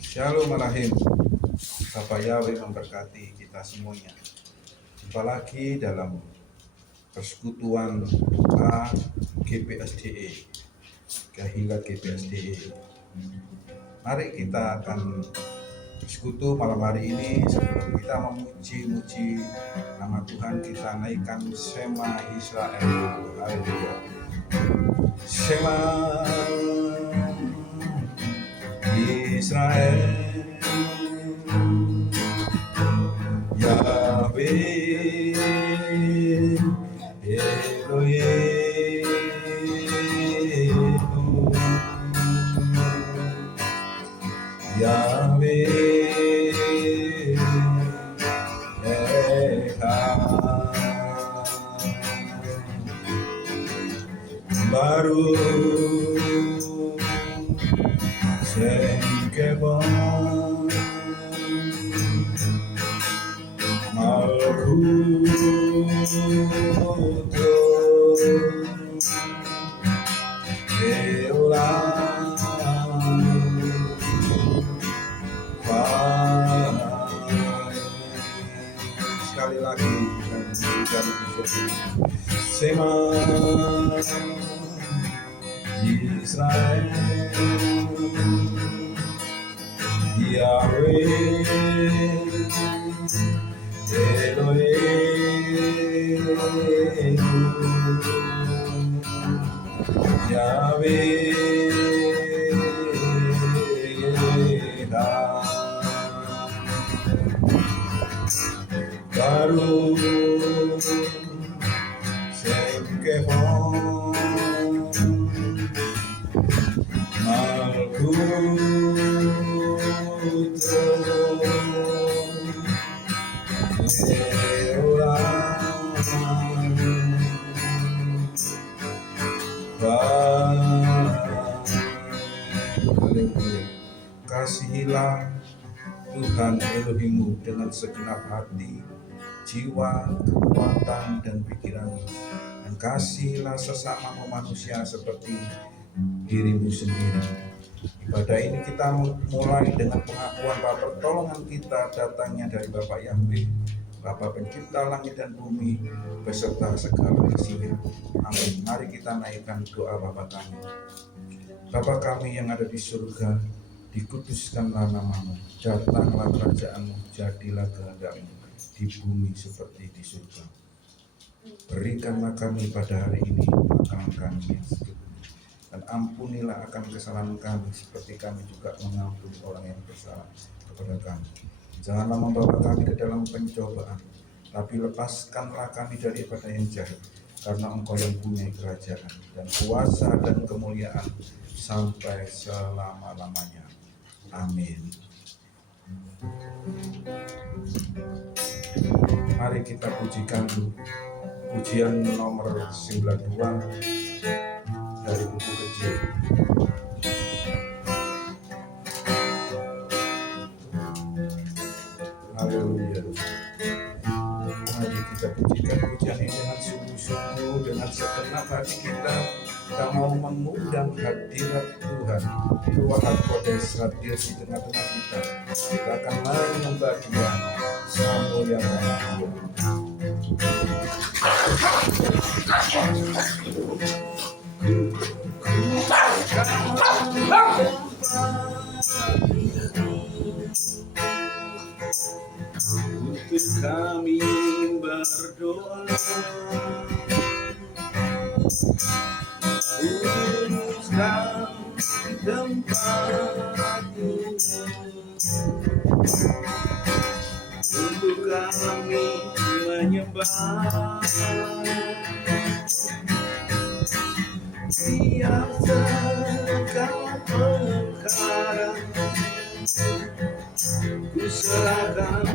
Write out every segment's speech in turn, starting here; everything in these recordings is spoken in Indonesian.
Shalom Alaikum. Bapak Yahweh memberkati kita semuanya. Jumpa lagi dalam persekutuan doa GPSDE, Gahilat GPSDE. Mari kita akan bersekutu malam hari ini. Sebelum kita memuji nama Tuhan, kita naikkan Shema Israel. Haleluya. Shema Israel, Yahweh Elohim, Yahweh Echad, Baruch Senkebon Malkuto Leolam sekali lagi dan Shema Israel, Yahweh Elohim, Yahweh Baruch Senkebon Malkuto Leolam Haleluya. Kasihilah Tuhan Elohimmu dengan segenap hati, jiwa, kekuatan, dan pikiranmu, dan kasihilah sesama manusia seperti dirimu sendiri. Ibadah ini kita mulai dengan pengakuan bahwa pertolongan kita datangnya dari Bapa Yahweh, Bapa Pencipta langit dan bumi, beserta segala isinya. Amin. Mari kita naikkan doa Bapa kami. Bapa kami yang ada di surga, dikuduskanlah namamu, datanglah kerajaanmu, jadilah kehendakmu di bumi seperti di surga. Berikanlah kami pada hari ini makanan kami yang secukupnya, dan ampunilah akan kesalahan kami seperti kami juga mengampuni orang yang bersalah kepada kami. Janganlah membawa kami ke dalam pencobaan, tapi lepaskanlah kami daripada yang jahat, karena Engkau yang punya kerajaan dan kuasa dan kemuliaan sampai selama-lamanya. Amin. Mari kita pujikan pujian nomor 92 dari buku kecil. Haleluya. Mari kita pujikan pujian ini dengan sungguh-sungguh, dengan segenap hati kita. Kita mau mengundang hadirat Tuhan, Ruach Kodes hadir di tengah-tengah kita. Kita akan menyembah Dia, memuliakan Dia. Untuk kami berdoa, uruskan tempat ini. Untuk kami menyembah, tiap segala perkara ku serahkan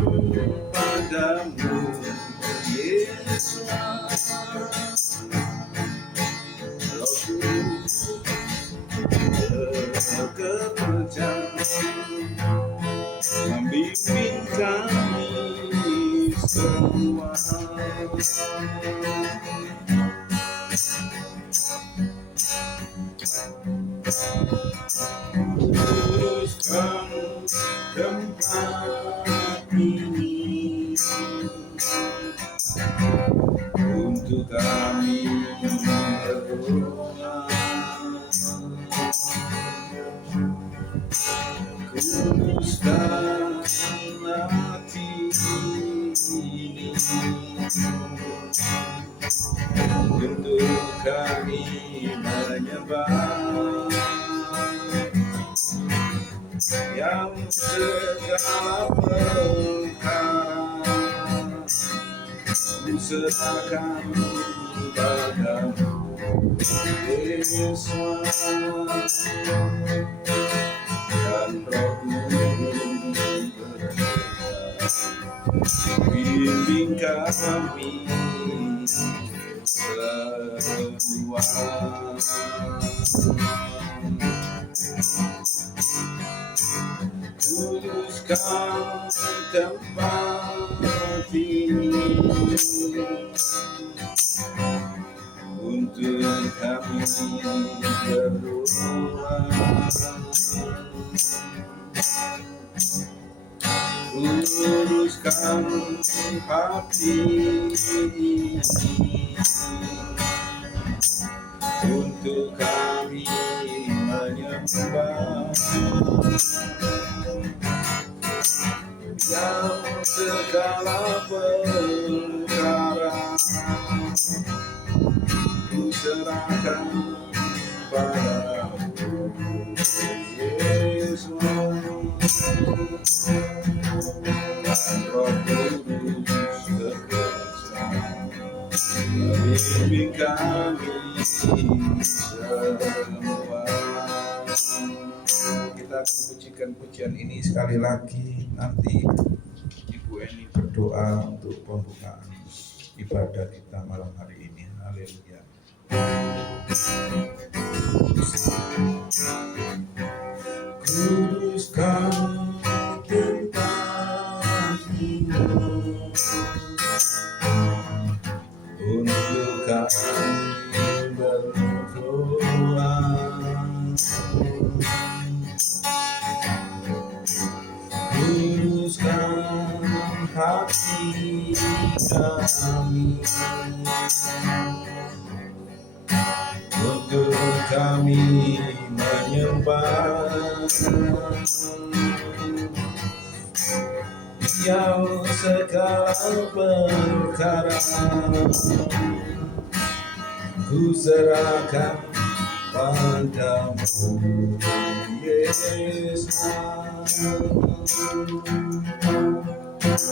padamu, Yesus. Bekerja membimbing kami semua. Kuduskan tempat ini untuk kami berdoa. Kuduskan hati ini untuk kami menyembah yang segala perkara diserahkan padamu, Yesus, dan Roh Kudus bimbing kami semua. Kuduskan tempat ini untuk kami berdoa. Kuduskan hati ini untuk kami menyembah yang segala perkara ku serahkan padamu, Yesus, dan Roh Kudus bekerja membimbing kami semua. Kita akan pujikan pujian ini sekali lagi. Nanti Ibu Eni berdoa untuk pembukaan ibadah kita malam hari ini. Haleluya. Kuduskan tempat ini untuk kami berdoa. Kuduskan hati kami untuk kami menyembah yang segala perkara ku serahkan padamu, Yesus,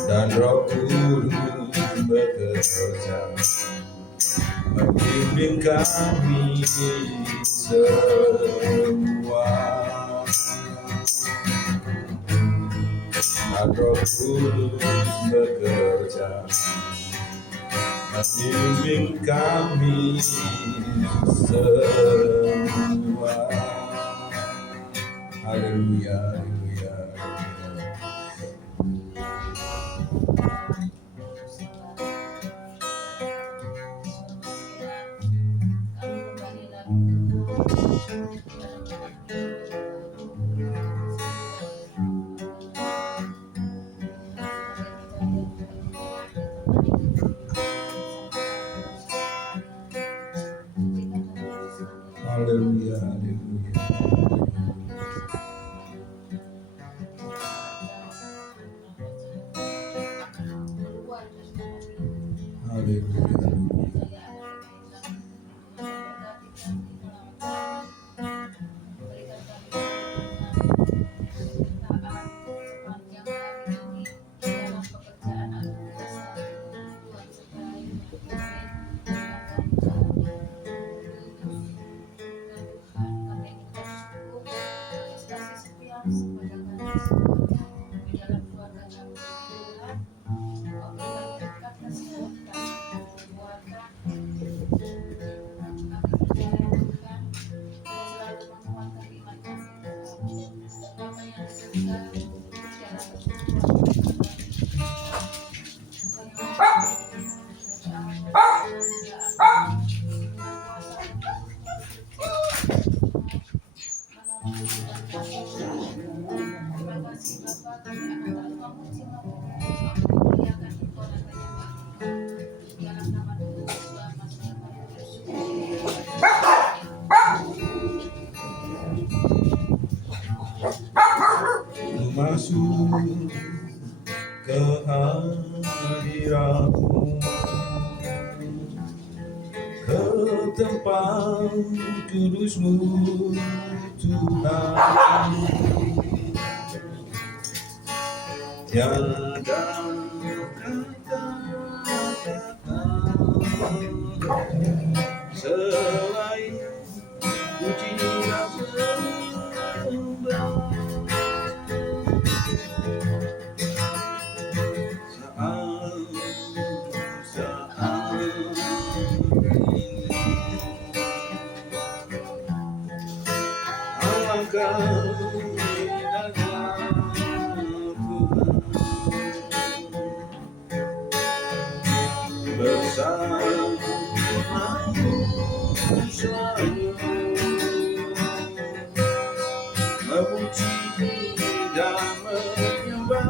dan Roh Kudus bekerja membimbing kami semua. Dan Roh Kudus bekerja membimbing kami semua. Haleluya, haleluya. Haleluya, haleluya. Haleluya. masuk ke hadiratmu, ke tempat kudusmu Tuhan. Tiada kata-kata selain puji dan sembah. Saat ini alangkah indahnya Tuhan bersamaku selalu memuji dan menyembah.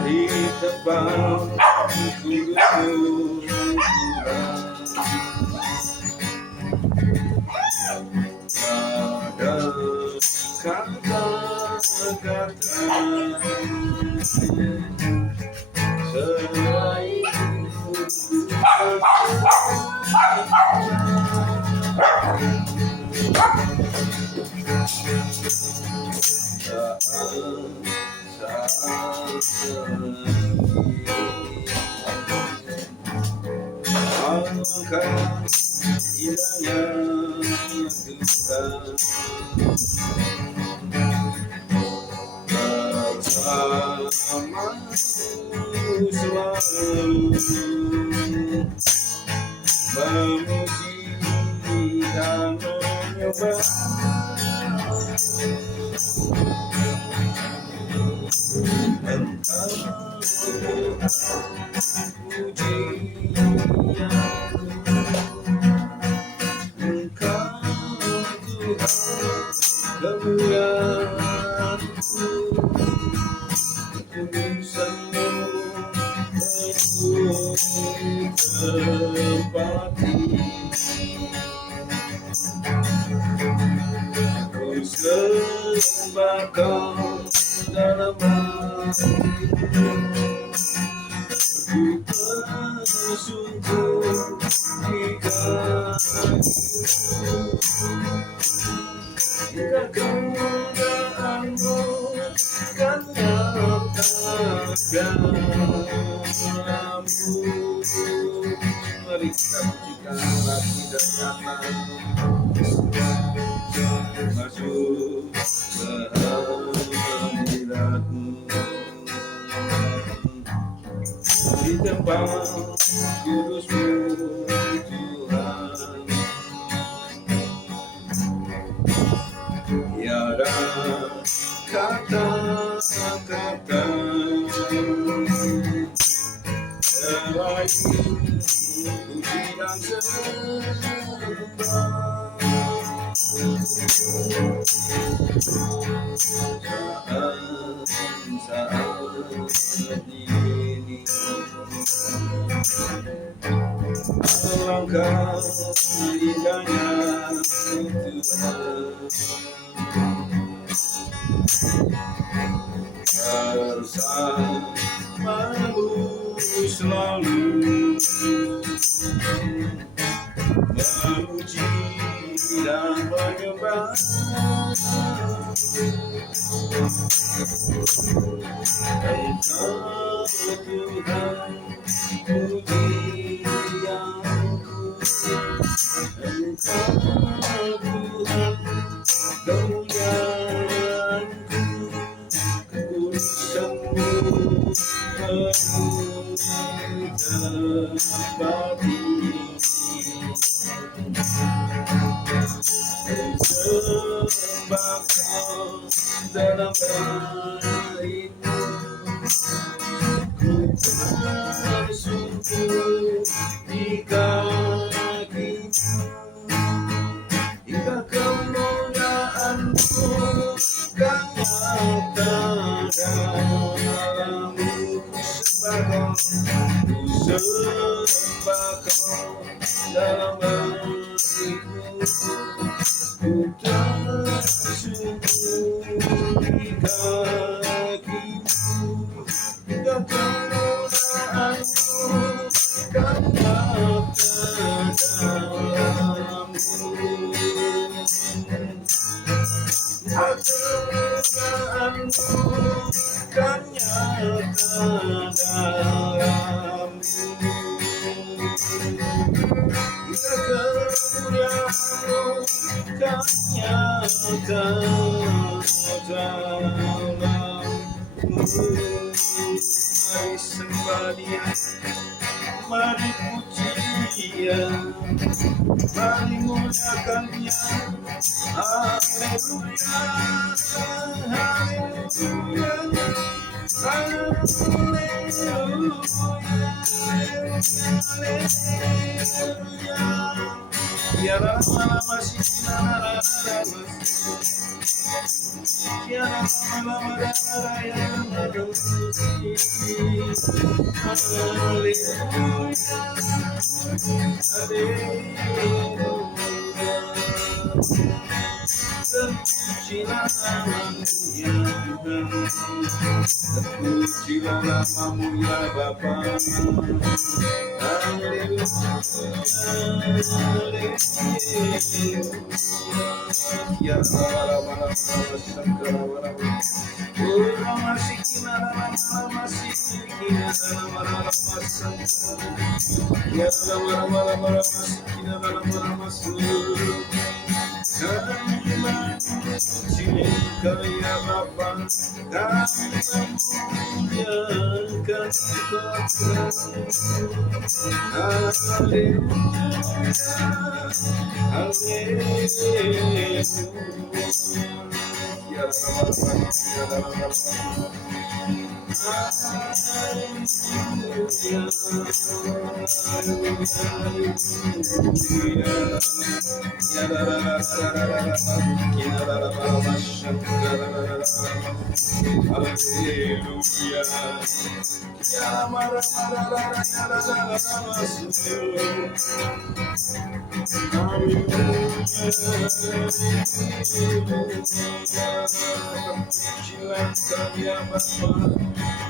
Di tempat kudusmu ada kata-kata selain alangkah indahnya Tuhan bersamaku selalu memuji dan menyembah. Engkau pujian, Engkau Tuhan kemuliaanku, kekudusanmu penuh tempati. Ku sembah Kau dalam hatiku, ku bersungguh di kaki-Mu, jika kemuliaan-Mu kan nyatakan dalam-Mu. Mari kita pujikan hati dan tangan, masuk ke hadirat-Mu di tempat kudus-Mu Tuhan. Tiada kata-kata selain puji dan sembah. saat ini alangkah indahnya Tuhan bersamamu selalu memuji dan menyembah Engkau Tuhan pujianku, Engkau Tuhan kemuliaanku, kekudusanmu penuh tempat ini. Sembah Kau dalam baitmu, ku bersujud di kakimu, hingga kemuliaan-Mu kan nyata dalamku. Ku sembah Kau dalam baitmu, ku bersujud di kakimu, hingga kemuliaan-Mu kan nyata dalamku. Kemuliaan-Mu kan nyata dalamku. Hingga kemuliaan-Mu kan nyata dalamku. Mari sembah Dia, mari puji Dia, mari muliakan Dia. Haleluya, haleluya, haleluya. Ya lama-lama sih, ya lama-lama ya terpujilah namamu ya Tuhan, terpujilah namamu ya Bapa. Haleluya, haleluya. Ya lama-lama kami memuji-Kau ya Bapa, kami memuliakan Kau. Haleluya, haleluya. Ya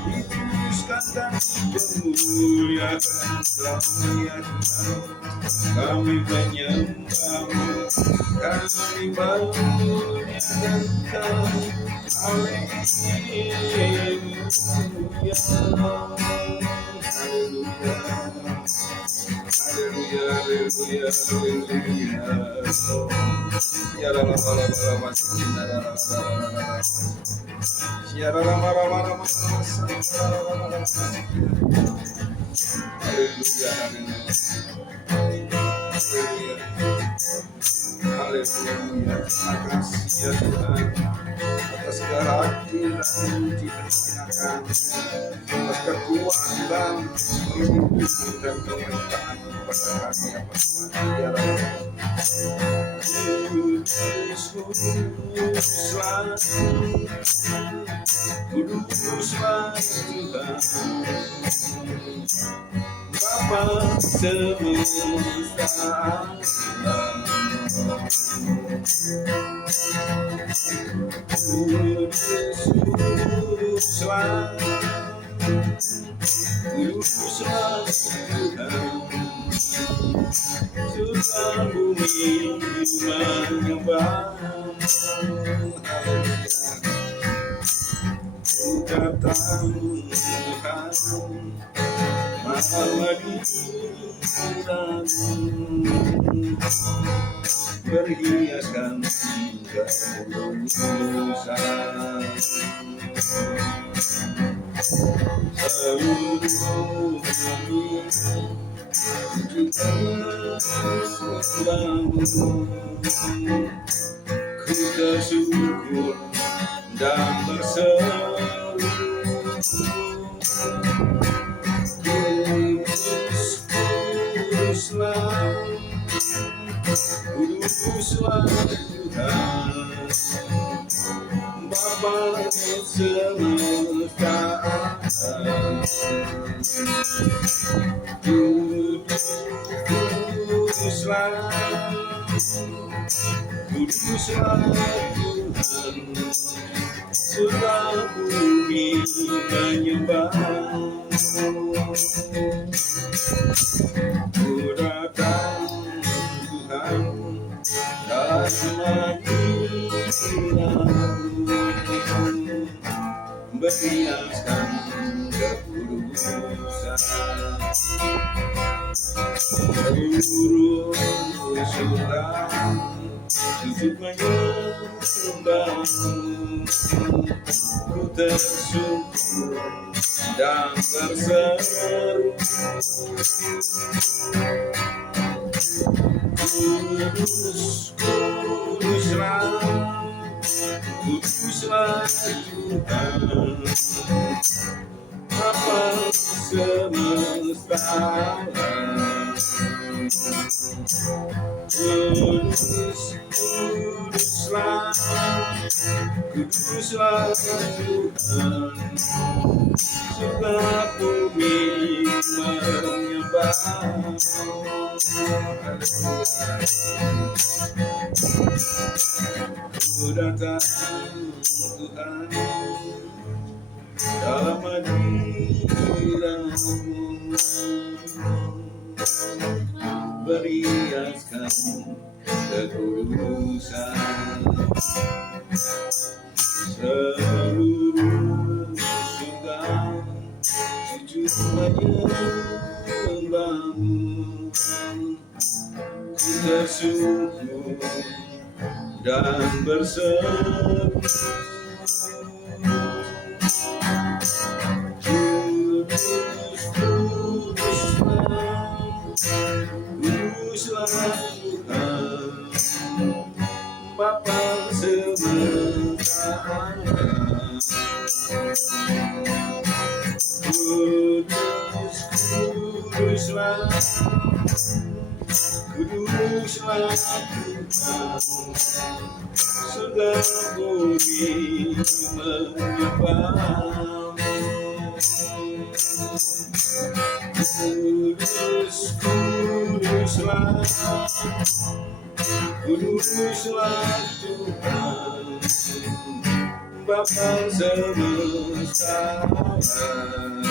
dituluskan dan dimuliakan selamanya Tuhan. Kami menyembah-Mu, kami memuliakan Kau. Haleluya, haleluya, haleluya, haleluya. Ya lama-lama ya lama-lama. Haleluya, haleluya. Haleluya, terima kasih ya Tuhan atas kehadiran di tengah-tengah kami, atas kekuatan pemimpin dan pemerintahan kepada kami ya Tuhan. Kuduslah Tuhan Bapa semesta alam. Kuduslah Tuhan, surga bumi menyembah. Datang Tuhan maha diramu, berhiaskan ketulusan. Seluruh dunia kita bangun, ku bersyukur dan berseru. Kuduslah Tuhan Bapa semesta alam. Kuduslah Tuhan, surga bumi menyembah. Ku datang Tuhan karena diramu, berhiaskan ketulusan. Seluruh surga sujud menyembahmu, ku tersyukur dan berseru. Kuduslah Tuhan Bapa semesta alam. Kuduslah Tuhan, surga bumi menyembah. Ku datang Tuhan dalam hadirat-Mu, berhiaskan ketulusan. Seluruh surga sujud menyembah-Mu, ku tersyukur dan berseru. Kuduslah Tuhan Bapa semesta alam. Kuduslah Tuhan, surga bumi menyembah. Kuduslah Tuhan Bapa semesta alam.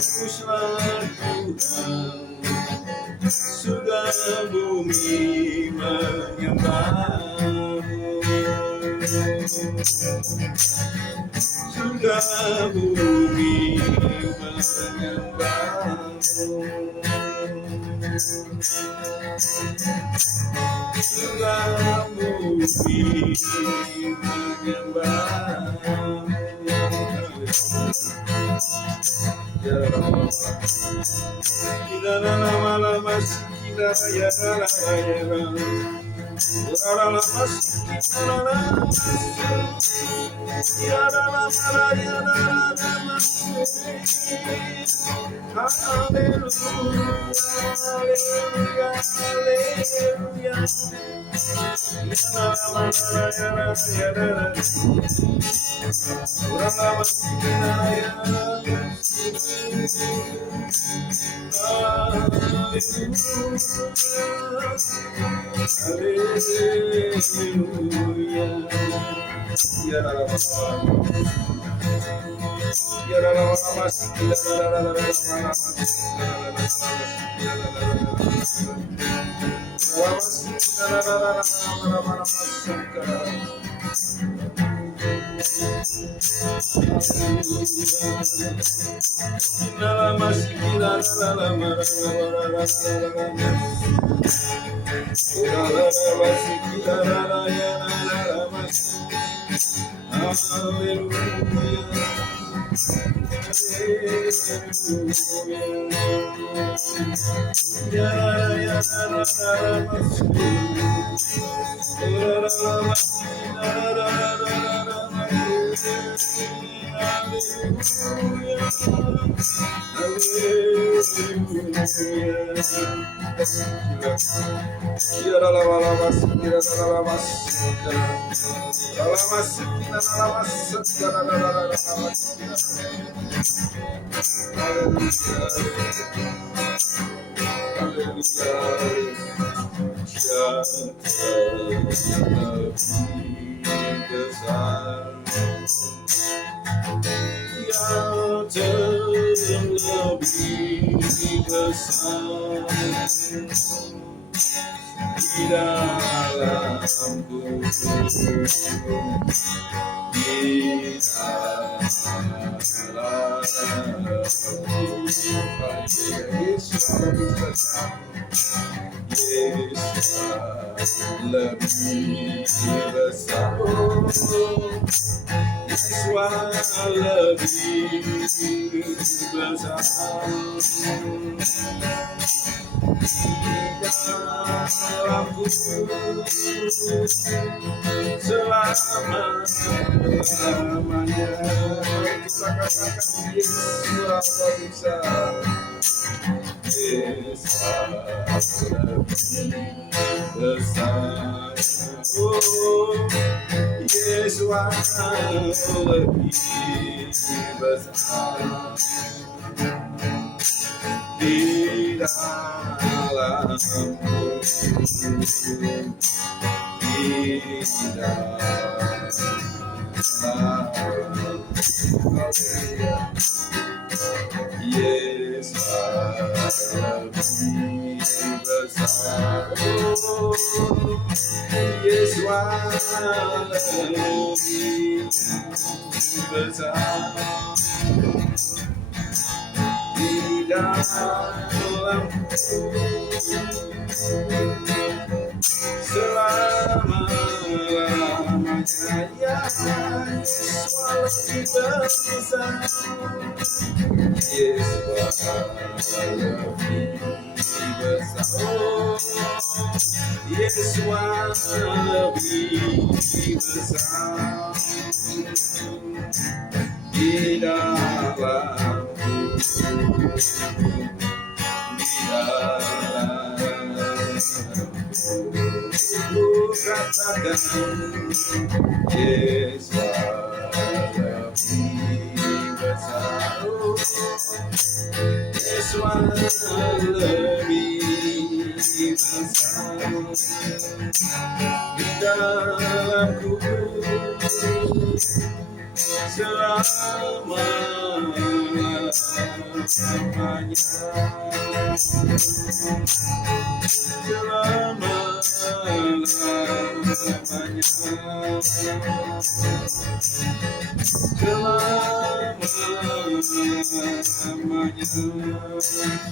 Kuduslah Tuhan, surga bumi menyembah-Mu, surga bumi menyembah-Mu, surga bumi menyembah-Mu.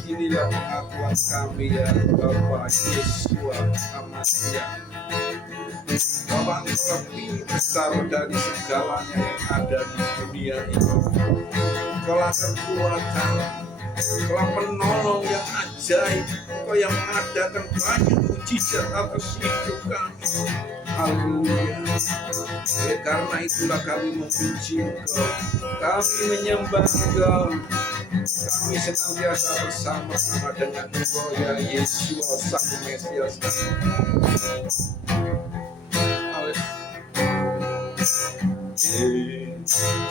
Inilah pengakuan kami ya Bapak Yesua Amasia. Bapa Engkau lebih besar dari segalanya yang ada di dunia ini. Engkaulah kekuatan, Engkaulah penolong yang ajaib, Engkau yang mengadakan banyak mujizat atas hidup kami. Haleluya. Karena itulah kami memuji Engkau, kami menyembah Engkau, kami senantiasa bersama-sama dengan Engkau ya Yesus Sang Mesias.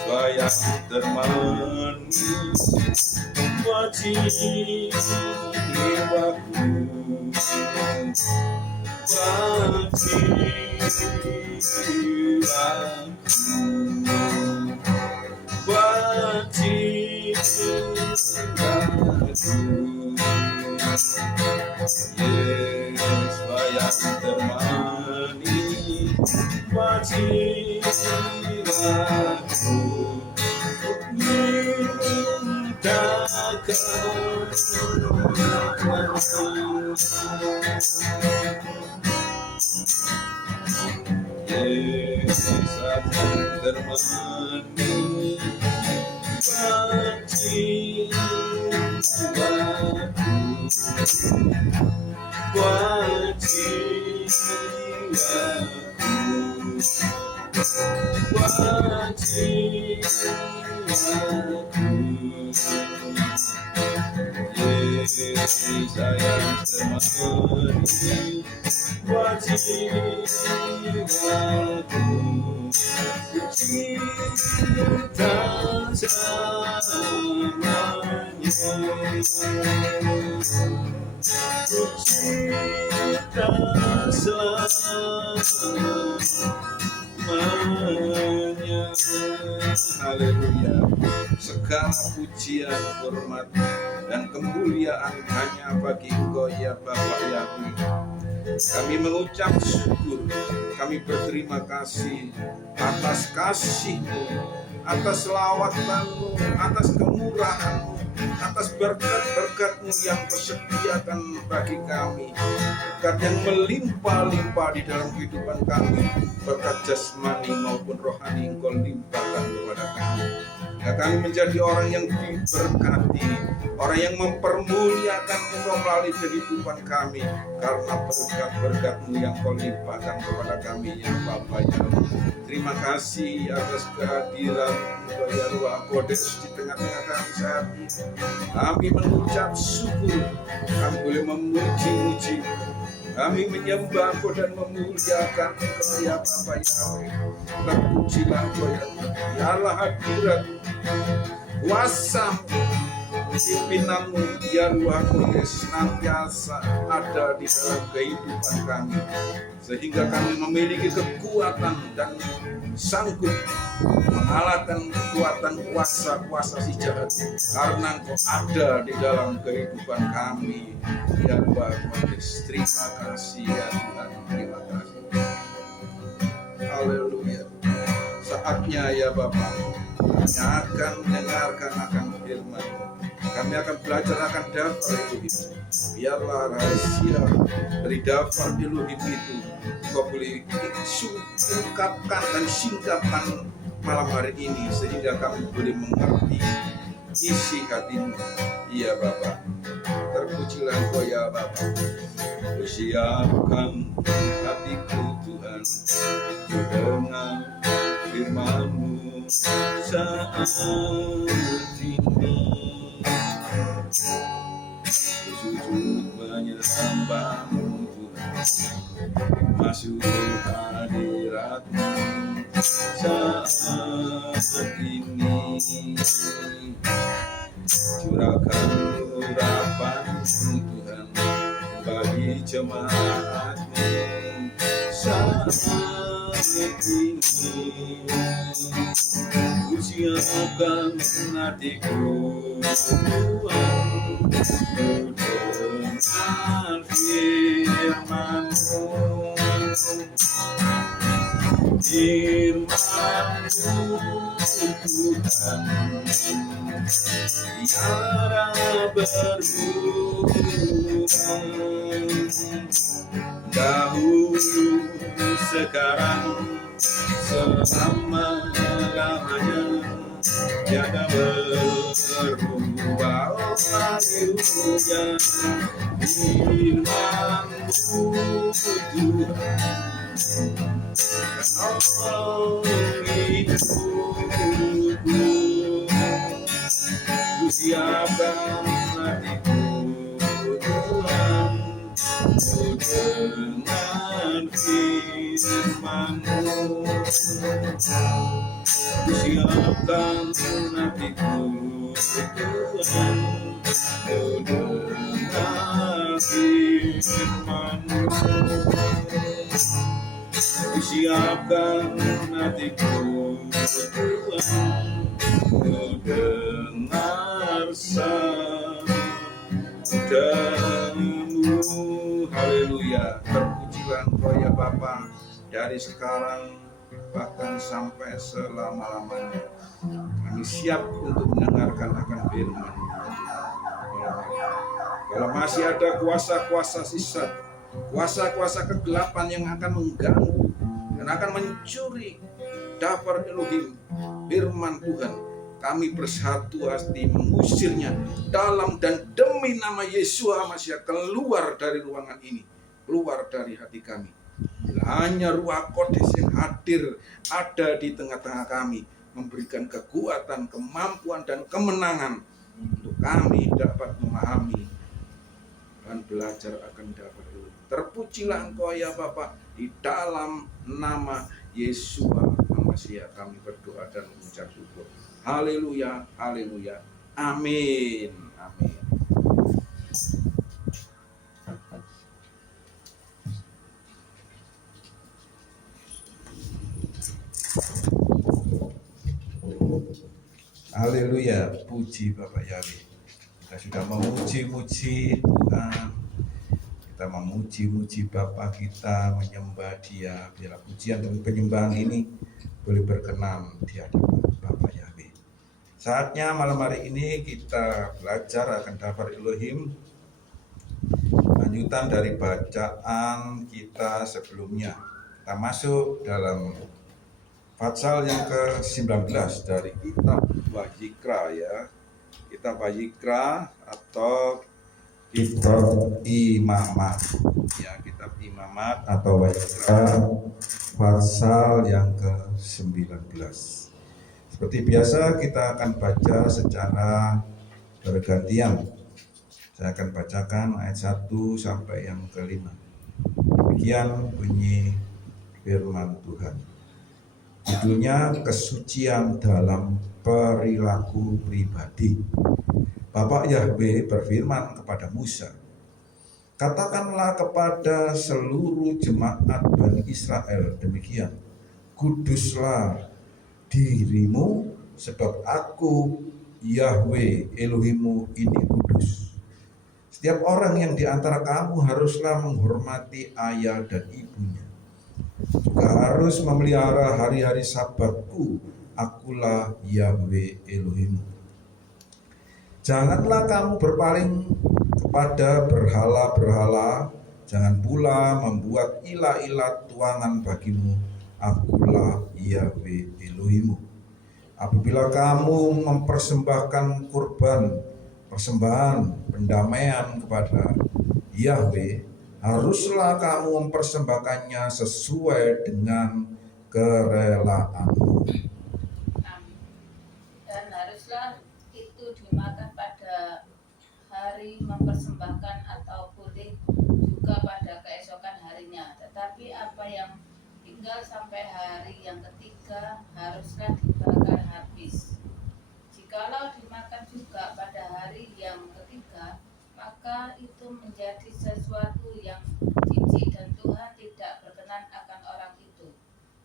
Saya termanis wajib jiwaku, saya termanis wajib jiwaku, Haleluya. Segala pujian, hormat, dan kemuliaan hanya bagi Engkau ya Bapa ya Tuhan. Kami mengucap syukur, kami berterima kasih atas kasih-Mu, atas lawatan-Mu, atas kemurahan-Mu, atas berkat-berkat-Mu yang Kau sediakan bagi kami, berkat yang melimpah-limpah di dalam kehidupan kami, berkat jasmani maupun rohani Engkau limpahkan kepada kami. Ya, kami menjadi orang yang diberkati, orang yang mempermuliakan Engkau melalui kehidupan kami, karena berkat-berkat-Mu yang Kau limpahkan kepada kami ya Bapa ya. Terima kasih atas kehadiran Engkau ya Ruach Kodes di tengah-tengah kami saat ini. Kami mengucap syukur, kami boleh memuji-muji, kami menyembah Engkau dan memuliakan Engkau ya Bapa Yahweh. Terpujilah Engkau ya Tuhan. Biarlah hadirat kuasa pimpinan-Mu ya Ruach Kodes senantiasa ada di dalam kehidupan kami, sehingga kami memiliki kekuatan dan sanggup mengalahkan kekuatan kuasa-kuasa si jahat, karena Engkau ada di dalam kehidupan kami ya Ruach Kodes. Terima kasih ya Tuhan, terima kasih. Haleluya. Saatnya ya Bapa, kami akan mendengarkan akan firman-Mu. Kami akan belajar akan daftar Elohim. Biarlah rahasia dari daftar Elohim itu Kau boleh ungkapkan dan singkapkan malam hari ini, sehingga kami boleh mengerti isi hati-Mu. Iya Bapa, terpujilah Engkau ya Bapa. Persiapkan hatiku Tuhan, mendengar firman-Mu saat ini. Sujud menyembah-Mu Tuhan, masuk ke hadirat-Mu saat ini. Curahkan urapan-Mu Tuhan bagi jemaat-Mu saat ini. Siapkan hatiku Tuhan, mendengar firman-Mu. Firman-Mu Tuhan tiada berubah, dahulu sekarang selama-lamanya. tiada berubah. Oh haleluya, firman-Mu Tuhan, oh hidupku, ku siapkan hatiku Tuhan, ku dengar firman-Mu, ku siapkan hatiku Tuhan, ku dengar firman-Mu, ku siapkan hatiku Tuhan, ku dengar sabda-Mu. Haleluya, terpujilah Engkau ya Bapa, dari sekarang bahkan sampai selama-lamanya. Kami siap untuk mendengarkan akan firman. Kalau masih ada kuasa-kuasa sesat, kuasa-kuasa kegelapan yang akan mengganggu dan akan mencuri dapur Elohim, firman Tuhan, kami bersatu hati mengusirnya dalam dan demi nama Yesua Masiah, keluar dari ruangan ini, keluar dari hati kami. Hanya Ruach Kodes yang hadir ada di tengah-tengah kami, memberikan kekuatan, kemampuan, dan kemenangan untuk kami dapat memahami dan belajar akan dapur Elohim. Terpujilah Engkau ya Bapa, di dalam nama Yesua Masiah kami berdoa dan mengucap syukur. Haleluya, haleluya, amin, amin. Haleluya, puji Bapak Yahweh. Kita sudah memuji-muji Tuhan, kita memuji-muji Bapa kita, menyembah Dia. Biarlah pujian dan penyembahan ini boleh berkenan di hadapan Bapa Yahweh. Saatnya malam hari ini kita belajar akan dapur Elohim, lanjutan dari bacaan kita sebelumnya. Kita masuk dalam pasal yang ke-19 dari kitab Wayikra ya. Kitab Wayikra atau kitab Imamat ya, kitab Imamat atau Wayikra pasal yang ke-19. Seperti biasa kita akan baca secara bergantian. Saya akan bacakan ayat 1 sampai yang ke-5. Demikian bunyi firman Tuhan. Judulnya kesucian dalam perilaku pribadi. Bapak Yahweh berfirman kepada Musa, katakanlah kepada seluruh jemaat Bani Israel demikian, kuduslah dirimu sebab aku Yahweh Elohimmu ini kudus. Setiap orang yang di antara kamu haruslah menghormati ayah dan ibunya, juga harus memelihara hari-hari Sabatku. Akulah Yahweh Elohimmu. Janganlah kamu berpaling kepada berhala-berhala, jangan pula membuat ilah-ilah tuangan bagimu. Akulah Yahweh Elohimmu. Apabila kamu mempersembahkan kurban, persembahan pendamaian kepada Yahweh, haruslah kamu mempersembahkannya sesuai dengan kerelaanmu. Dan haruslah itu dimakan pada hari mempersembahkan atau boleh juga pada keesokan harinya. Tetapi apa yang tinggal sampai hari yang ketiga haruslah dibakar habis. Jikalau dimakan juga pada hari yang ketiga, maka itu menjadi sesuatu yang jijik dan Tuhan tidak berkenan akan orang itu.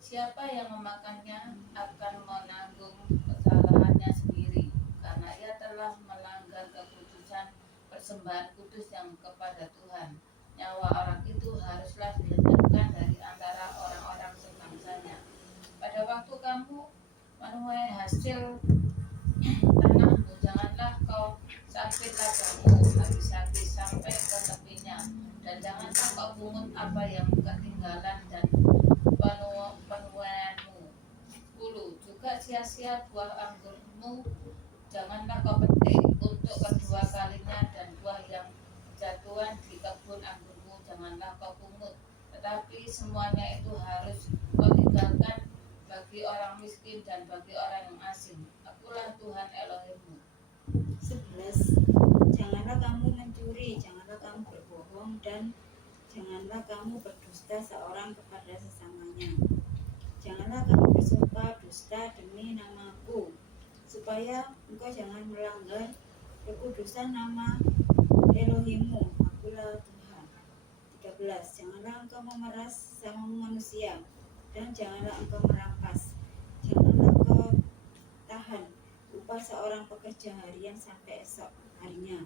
Siapa yang memakannya akan menanggung kesalahannya sendiri, karena ia telah melanggar kekudusan persembahan kudus yang kepada Tuhan. Nyawa orang itu haruslah dilenyapkan dari antara orang-orang sebangsanya. Pada waktu kamu menuai hasil tanahmu, janganlah kau sakit ladangmu habis-habis sampai ke tepinya, dan janganlah kau pungut apa yang ketinggalan dan penuaianmu. 10. Juga sia-sia buah anggurmu buahmu janganlah kau petik untuk kedua kalinya, dan buah yang jatuhan di kebun anggurmu janganlah kau pungut, tetapi semuanya itu harus kau tinggalkan bagi orang miskin dan bagi orang yang asing. Akulah Tuhan Elohimmu. 11. Janganlah kamu mencuri, janganlah kamu berbohong, dan janganlah kamu berdusta seorang kepada sesamanya. Janganlah kamu bersumpah dusta demi namaku, supaya engkau jangan melanggar kekudusan nama Elohimmu. Akulah Tuhan. 13. Janganlah engkau memeras sesama manusia, dan janganlah engkau merampas. Janganlah engkau tahan upah seorang pekerja harian sampai esok harinya.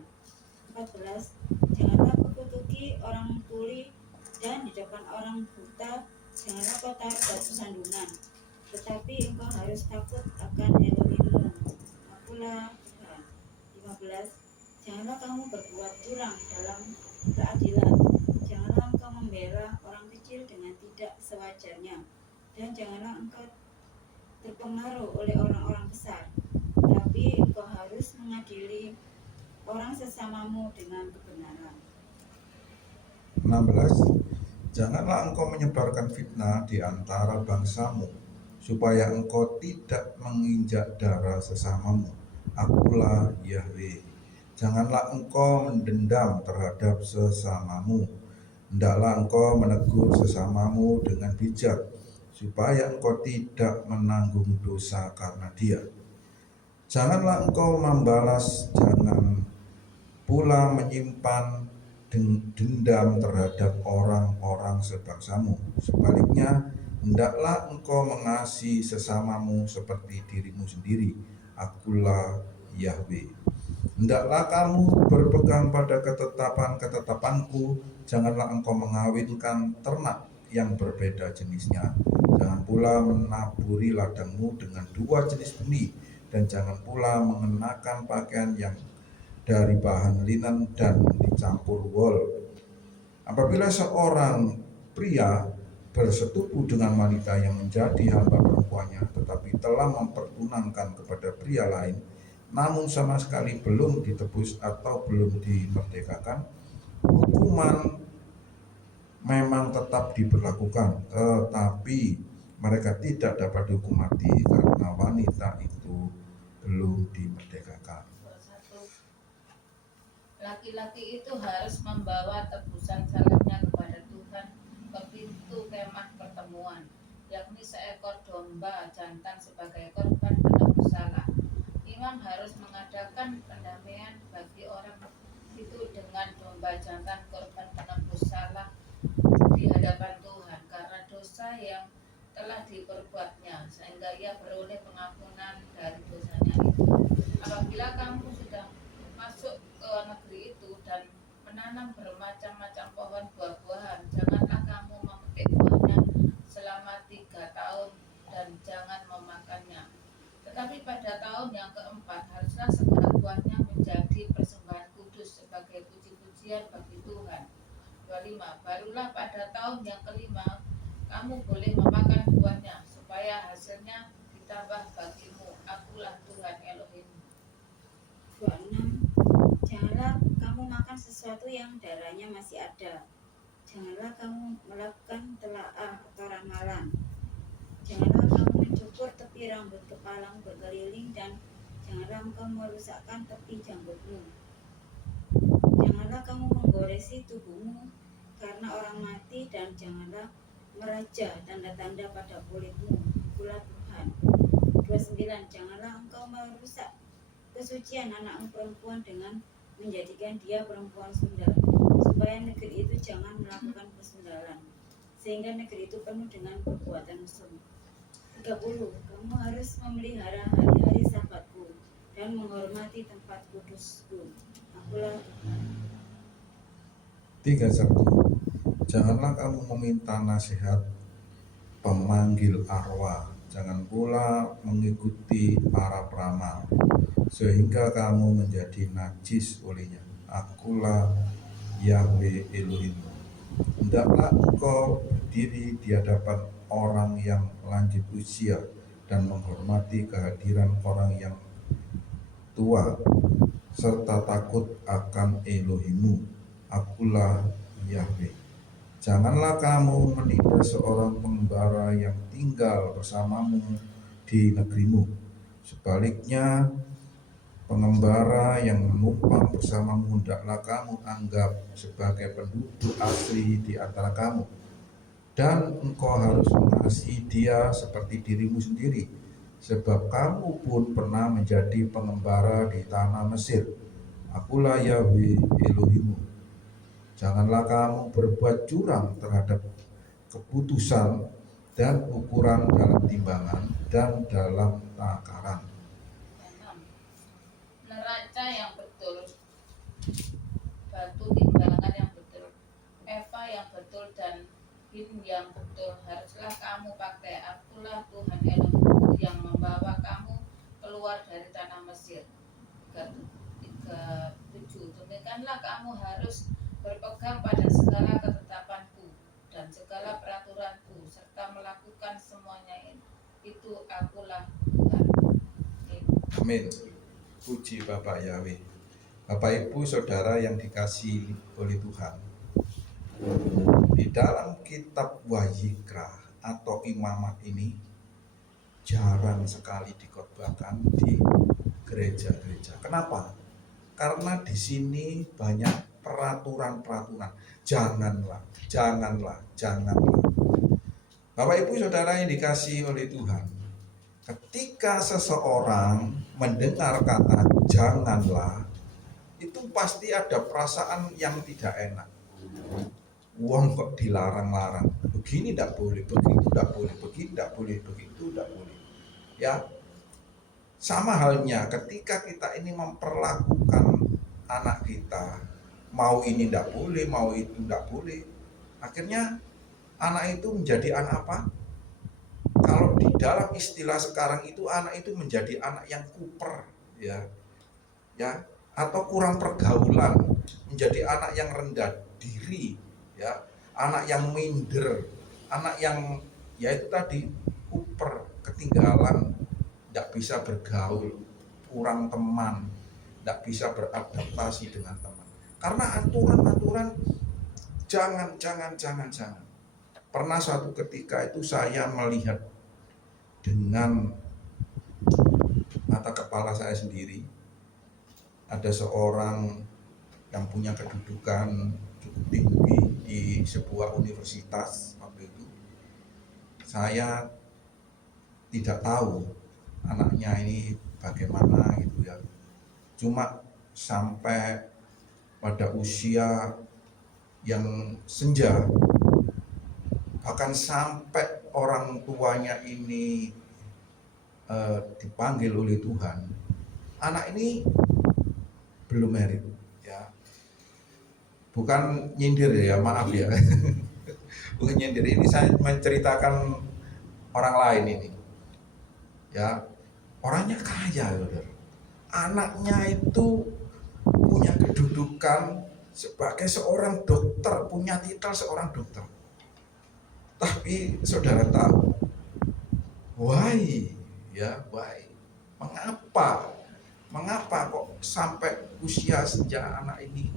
14. Janganlah kau kutuki orang tuli, dan di depan orang buta janganlah kau taruh batu sandungan, tetapi engkau harus takut akan Elohimmu. Akulah Tuhan. 15. Janganlah kamu berbuat curang dalam keadilan. Janganlah engkau membela orang kecil dengan tidak sewajarnya, dan janganlah engkau terpengaruh oleh orang-orang besar, tapi engkau harus mengadili orang sesamamu dengan kebenaran. 16. Janganlah engkau menyebarkan fitnah di antara bangsamu, supaya engkau tidak menginjak darah sesamamu. Akulah Yahweh. Janganlah engkau mendendam terhadap sesamamu. Hendaklah engkau menegur sesamamu dengan bijak, supaya engkau tidak menanggung dosa karena dia. Janganlah engkau membalas, jangan pula menyimpan dendam terhadap orang-orang sebangsamu. Sebaliknya, hendaklah engkau mengasihi sesamamu seperti dirimu sendiri. Akulah Yahweh. Hendaklah kamu berpegang pada ketetapan-ketetapanku. Janganlah engkau mengawinkan ternak yang berbeda jenisnya. Jangan pula menaburi ladangmu dengan dua jenis benih, dan jangan pula mengenakan pakaian yang dari bahan linen dan dicampur wol. Apabila seorang pria bersetubuh dengan wanita yang menjadi hamba perempuannya, tetapi telah mempertunangkan kepada pria lain, namun sama sekali belum ditebus atau belum dimerdekakan, hukuman memang tetap diberlakukan, tetapi mereka tidak dapat dihukum mati karena wanita itu belum dimerdekakan. Laki-laki itu harus membawa tebusan salahnya kepada Tuhan ke pintu kemah pertemuan, yakni seekor domba jantan sebagai korban penebus salah. Imam harus mengadakan pendamaian bagi orang itu dengan domba jantan korban penebus salah di hadapan Tuhan karena dosa yang telah diperbuatnya, sehingga ia beroleh pengampunan dari dosanya itu. Apabila kamu sudah masuk ke negeri itu dan menanam bermacam-macam pohon buah-buahan, janganlah kamu memetik buahnya selama 3 tahun dan jangan memakannya. Tetapi pada tahun yang keempat haruslah segala buahnya menjadi persembahan kudus sebagai puji-pujian bagi Tuhan. 25. Barulah pada tahun yang kelima kamu boleh memakan buahnya, supaya hasilnya ditambah bagimu. Akulah Tuhan Elohimmu. 26. Janganlah kamu makan sesuatu yang darahnya masih ada. Janganlah kamu melakukan telaah atau ramalan. Janganlah kamu mencukur tepi rambut kepalamu berkeliling, dan janganlah engkau merusakkan tepi janggutmu. Janganlah kamu menggoresi tubuhmu karena orang mati, dan janganlah meraja tanda-tanda pada kulitmu. Akulah Tuhan. 29. Janganlah engkau merusak kesucian anakmu perempuan dengan menjadikan dia perempuan sundal, supaya negeri itu jangan melakukan persundalan, sehingga negeri itu penuh dengan perbuatan mesum. 30. Kamu harus memelihara hari-hari sabatku dan menghormati tempat kudusku. Akulah Tuhan. 31. Janganlah kamu meminta nasihat pemanggil arwah, jangan pula mengikuti para peramal, sehingga kamu menjadi najis olehnya. Akulah Yahweh Elohimmu. Hendaklah engkau berdiri di hadapan orang yang lanjut usia dan menghormati kehadiran orang yang tua, serta takut akan Elohimu. Akulah Yahweh. Janganlah kamu menindas seorang pengembara yang tinggal bersamamu di negerimu. Sebaliknya, pengembara yang menumpang bersamamu hendaklah kamu anggap sebagai penduduk asli di antara kamu. Dan engkau harus mengasihi dia seperti dirimu sendiri, sebab kamu pun pernah menjadi pengembara di tanah Mesir. Akulah Yahweh Elohimu. Janganlah kamu berbuat curang terhadap keputusan dan ukuran dalam timbangan dan dalam takaran. 6. Neraca yang betul, batu timbangan yang betul, eva yang betul, dan hin yang betul haruslah kamu pakai. Akulah Tuhan Elohimmu yang membawa kamu keluar dari tanah Mesir. 37. Demikianlah kamu harus berpegang pada segala ketetapanku dan segala peraturanku, serta melakukan semuanya itu. Akulah Tuhan. Amin. Puji Bapak Yahweh. Bapak Ibu Saudara yang dikasihi oleh Tuhan, di dalam kitab Wayikra atau Imamat ini jarang sekali dikhotbahkan di gereja-gereja. Kenapa? Karena di sini banyak peraturan-peraturan. Janganlah. Bapak Ibu Saudara yang dikasihi oleh Tuhan, ketika seseorang mendengar kata janganlah, itu pasti ada perasaan yang tidak enak. Wong kok dilarang-larang, begini tidak boleh, begitu tidak boleh, begini tidak boleh, begitu tidak boleh. Ya, sama halnya ketika kita ini memperlakukan anak kita, mau ini tidak boleh, mau itu tidak boleh. Akhirnya anak itu menjadi anak apa? Kalau di dalam istilah sekarang itu anak itu menjadi anak yang kuper, ya, atau kurang pergaulan, menjadi anak yang rendah diri, ya, anak yang minder, anak yang ya itu tadi kuper, ketinggalan, tidak bisa bergaul, kurang teman, tidak bisa beradaptasi dengan teman. Karena aturan-aturan jangan. Pernah suatu ketika itu saya melihat dengan mata kepala saya sendiri, ada seorang yang punya kedudukan cukup tinggi di sebuah universitas waktu itu. Saya tidak tahu anaknya ini bagaimana gitu ya. Cuma sampai pada usia yang senja, bahkan sampai orang tuanya ini dipanggil oleh Tuhan, anak ini belum married, ya. Bukan nyindir ya, maaf ya. Bukan nyindir, ini saya menceritakan orang lain ini. Ya, orangnya kaya, saudara. Anaknya itu punya kedudukan sebagai seorang dokter, punya titel seorang dokter. Tapi saudara tahu, why? Mengapa kok sampai usia senja anak ini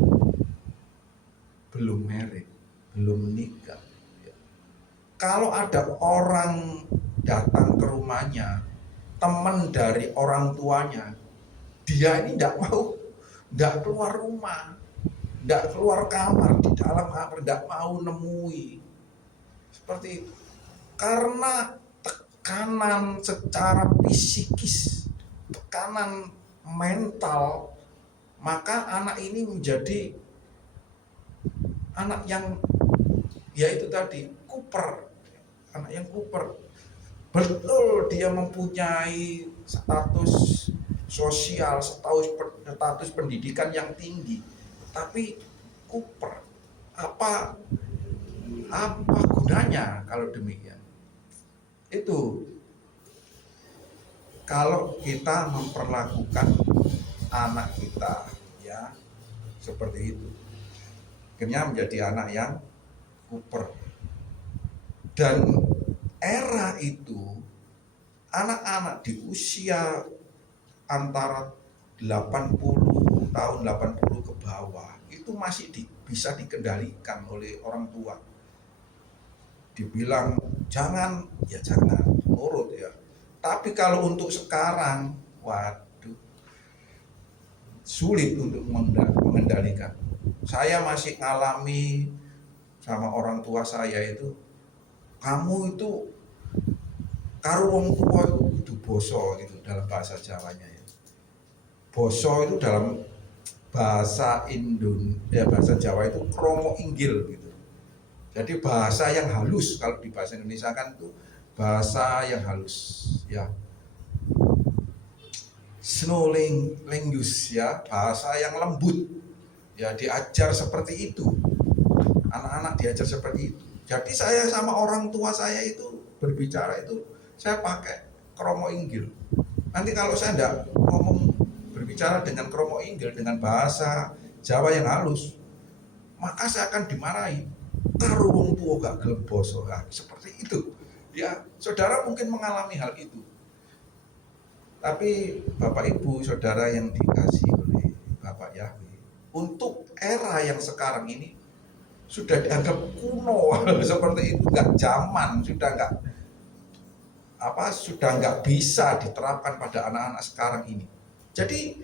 belum married, belum menikah? Ya. Kalau ada orang datang ke rumahnya, teman dari orang tuanya, dia ini tidak keluar rumah, tidak keluar kamar, di dalam kamar, tidak mau nemui. Seperti itu. Karena tekanan secara psikis, tekanan mental, maka anak ini menjadi anak yang yaitu tadi kuper, anak yang kuper. Betul dia mempunyai status sosial, status pendidikan yang tinggi, tapi kuper. Apa gunanya kalau demikian? Itu kalau kita memperlakukan anak kita ya seperti itu, akhirnya menjadi anak yang kuper. Dan era itu anak-anak di usia antara 80 tahun 80 ke bawah itu masih bisa dikendalikan oleh orang tua. Dibilang jangan, ya jangan, nurut ya. Tapi kalau untuk sekarang, waduh, sulit untuk mengendalikan. Saya masih ngalami sama orang tua saya itu, kamu itu karo wong tua itu boso gitu dalam bahasa Jawanya ya. Boso itu dalam bahasa bahasa Jawa itu kromo inggil gitu. Jadi bahasa yang halus, kalau di bahasa Indonesia kan itu bahasa yang halus ya. Slow language ya, bahasa yang lembut. Ya diajar seperti itu. Anak-anak diajar seperti itu. Jadi saya sama orang tua saya itu berbicara itu saya pakai kromo inggil. Nanti kalau saya enggak ngomong berbicara dengan kromo inggil, dengan bahasa Jawa yang halus, maka saya akan dimarahi. Karo wong tua gak gelem basa, seperti itu. Ya, saudara mungkin mengalami hal itu. Tapi Bapak Ibu, saudara yang dikasihi oleh Bapak Yahweh, untuk era yang sekarang ini sudah dianggap kuno seperti itu, nggak zaman, sudah nggak bisa diterapkan pada anak-anak sekarang ini. Jadi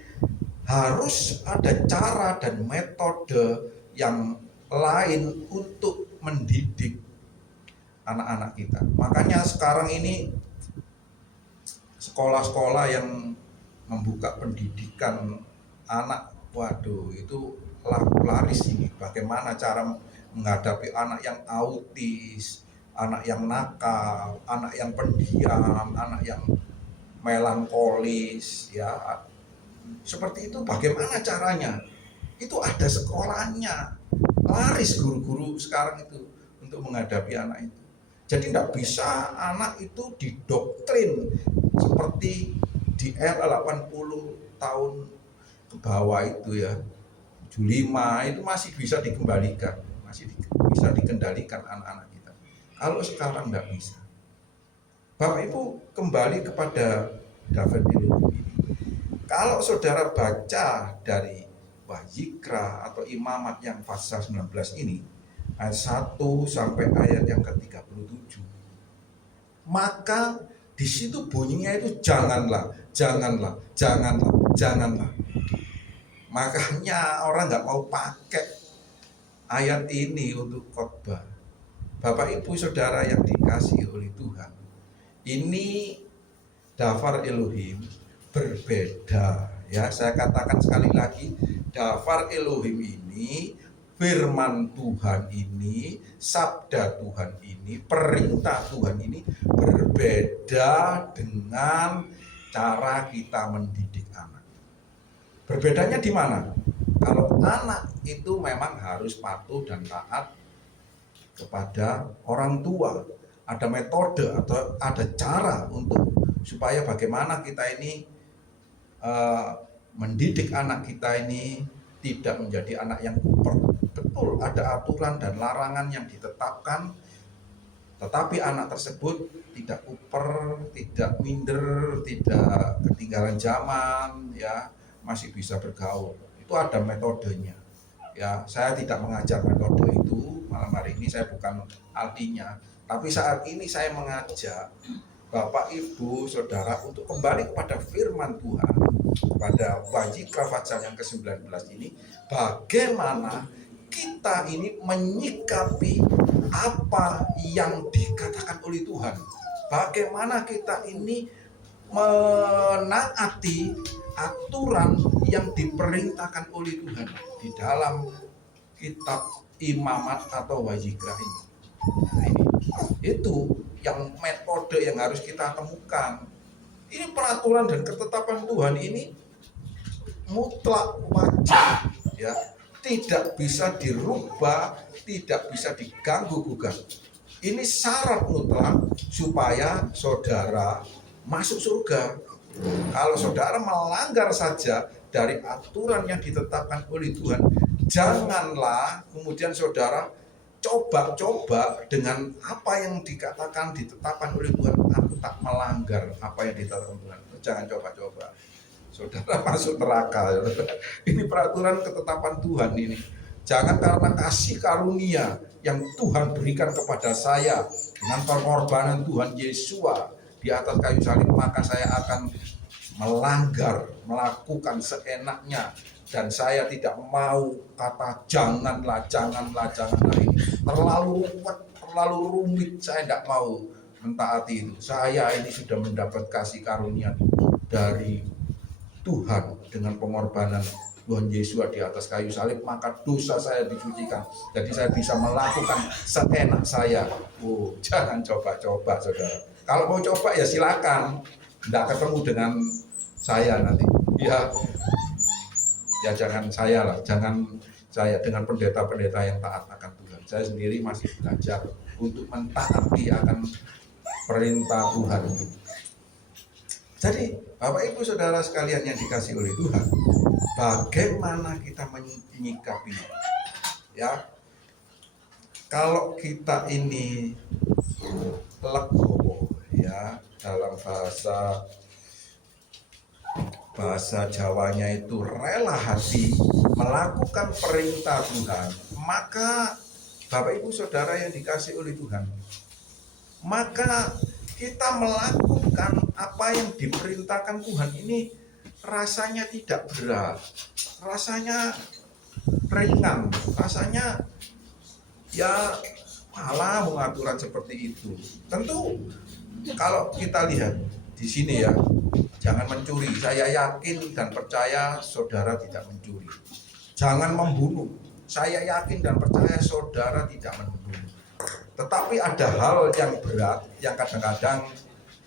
harus ada cara dan metode yang lain untuk mendidik anak-anak kita. Makanya sekarang ini sekolah-sekolah yang membuka pendidikan anak, waduh itu laris ini. Bagaimana cara menghadapi anak yang autis, anak yang nakal, anak yang pendiam, anak yang melankolis, ya seperti itu. Bagaimana caranya? Itu ada sekolahnya, laris guru-guru sekarang itu untuk menghadapi anak itu. Jadi tidak bisa anak itu didoktrin seperti di era 80 tahun ke bawah itu ya, 75 itu masih bisa dikembalikan, masih bisa dikendalikan anak-anak kita. Kalau sekarang tidak bisa. Bapak Ibu, kembali kepada David ini. Kalau saudara baca dari Wahikra atau Imamat yang pasal 19 ini, ayat 1 sampai ayat yang ke-37, maka di situ bunyinya itu janganlah, janganlah, janganlah, janganlah. Makanya orang nggak mau pakai ayat ini untuk khotbah. Bapak Ibu saudara yang dikasihi oleh Tuhan, ini Dafar Elohim berbeda ya. Saya katakan sekali lagi, Dafar Elohim ini, firman Tuhan ini, sabda Tuhan ini, perintah Tuhan ini berbeda dengan cara kita mendidik anak. Berbedanya di mana? Kalau anak itu memang harus patuh dan taat kepada orang tua, ada metode atau ada cara untuk supaya bagaimana kita ini mendidik anak kita ini tidak menjadi anak yang kuper. Betul, ada aturan dan larangan yang ditetapkan, tetapi anak tersebut tidak kuper, tidak minder, tidak ketinggalan zaman, ya masih bisa bergaul. Itu ada metodenya. Ya, saya tidak mengajar metode itu malam hari ini, saya bukan ahlinya, tapi saat ini saya mengajak Bapak Ibu Saudara untuk kembali kepada firman Tuhan, pada Wahikra pasal yang ke-19 ini, bagaimana kita ini menyikapi apa yang dikatakan oleh Tuhan, bagaimana kita ini menaati aturan yang diperintahkan oleh Tuhan di dalam kitab Imamat atau Wahikra ini. Nah, itu yang metode yang harus kita temukan. Ini peraturan dan ketetapan Tuhan ini mutlak wajib, ya, tidak bisa dirubah, tidak bisa diganggu gugat. Ini syarat mutlak supaya saudara masuk surga. Kalau saudara melanggar saja dari aturan yang ditetapkan oleh Tuhan, janganlah kemudian saudara coba-coba dengan apa yang ditetapkan oleh Tuhan. Aku tak melanggar apa yang ditetapkan Tuhan. Jangan coba-coba. saudara masuk neraka. Ini peraturan ketetapan Tuhan ini. Jangan karena kasih karunia yang Tuhan berikan kepada saya dengan pengorbanan Tuhan Yesus di atas kayu salib, maka saya akan melanggar, melakukan seenaknya, dan saya tidak mau kata janganlah ini terlalu ruwet, terlalu rumit. Saya tidak mau mentaati itu. Saya ini sudah mendapat kasih karunia dari Tuhan dengan pengorbanan Tuhan Yesus di atas kayu salib, maka dosa saya disucikan. Jadi saya bisa melakukan seenak saya. Oh, jangan coba-coba, saudara. Kalau mau coba ya silakan. Tidak ketemu dengan saya nanti. Ya jangan saya lah, jangan saya dengan pendeta-pendeta yang taat akan Tuhan. Saya sendiri masih belajar untuk mentaati akan perintah Tuhan. Jadi Bapak Ibu Saudara sekalian yang dikasih oleh Tuhan, bagaimana kita menyikapi? Ya, kalau kita ini legowo, ya, dalam bahasa Jawanya itu rela hati melakukan perintah Tuhan, maka Bapak Ibu Saudara yang dikasih oleh Tuhan, maka kita melakukan apa yang diperintahkan Tuhan ini rasanya tidak berat, rasanya ringan, rasanya ya malah mengaturan seperti itu. Tentu kalau kita lihat di sini ya, jangan mencuri. Saya yakin dan percaya saudara tidak mencuri. Jangan membunuh. Saya yakin dan percaya saudara tidak membunuh. Tetapi ada hal yang berat yang kadang-kadang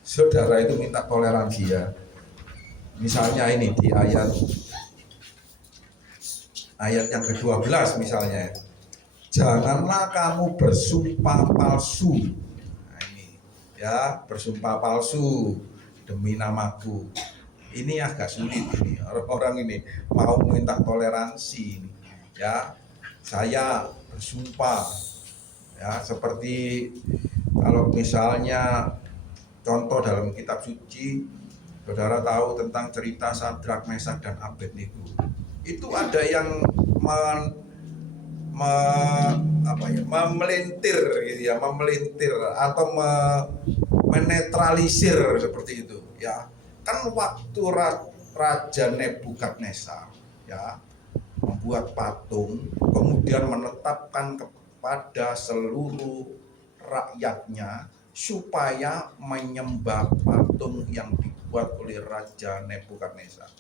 saudara itu minta toleransi ya. Misalnya ini di ayat yang ke-12 misalnya. Janganlah kamu bersumpah palsu. Nah ini ya, bersumpah palsu demi namaku. Ini agak sulit ini. Orang-orang ini mau minta toleransi ya. Saya bersumpah ya, seperti kalau misalnya contoh dalam kitab suci, saudara tahu tentang cerita Sadrak, Mesak, dan Abednego. Itu ada yang memelintir gitu ya, memelintir atau menetralisir seperti itu ya. Kan waktu Raja Nebukadnezar ya membuat patung, kemudian menetapkan pada seluruh rakyatnya supaya menyembah patung yang dibuat oleh Raja Nebukadnezar.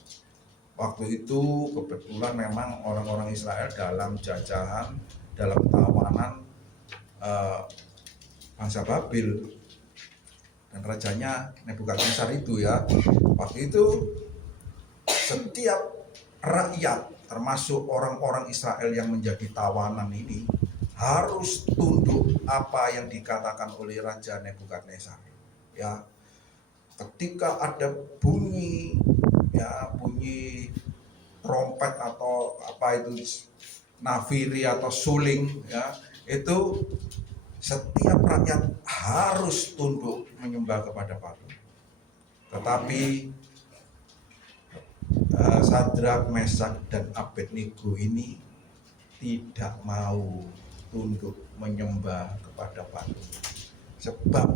Waktu itu kebetulan memang orang-orang Israel dalam jajahan, dalam tawanan bangsa Babil, dan rajanya Nebukadnezar itu ya. Waktu itu setiap rakyat termasuk orang-orang Israel yang menjadi tawanan ini harus tunduk apa yang dikatakan oleh Raja Nebukadnezar ya. Ketika ada bunyi trompet atau apa itu, nafiri atau suling ya, itu setiap rakyat harus tunduk menyembah kepada patung. Tetapi Sadrak, Mesak, dan Abednego ini tidak mau tunduk menyembah kepada patung, sebab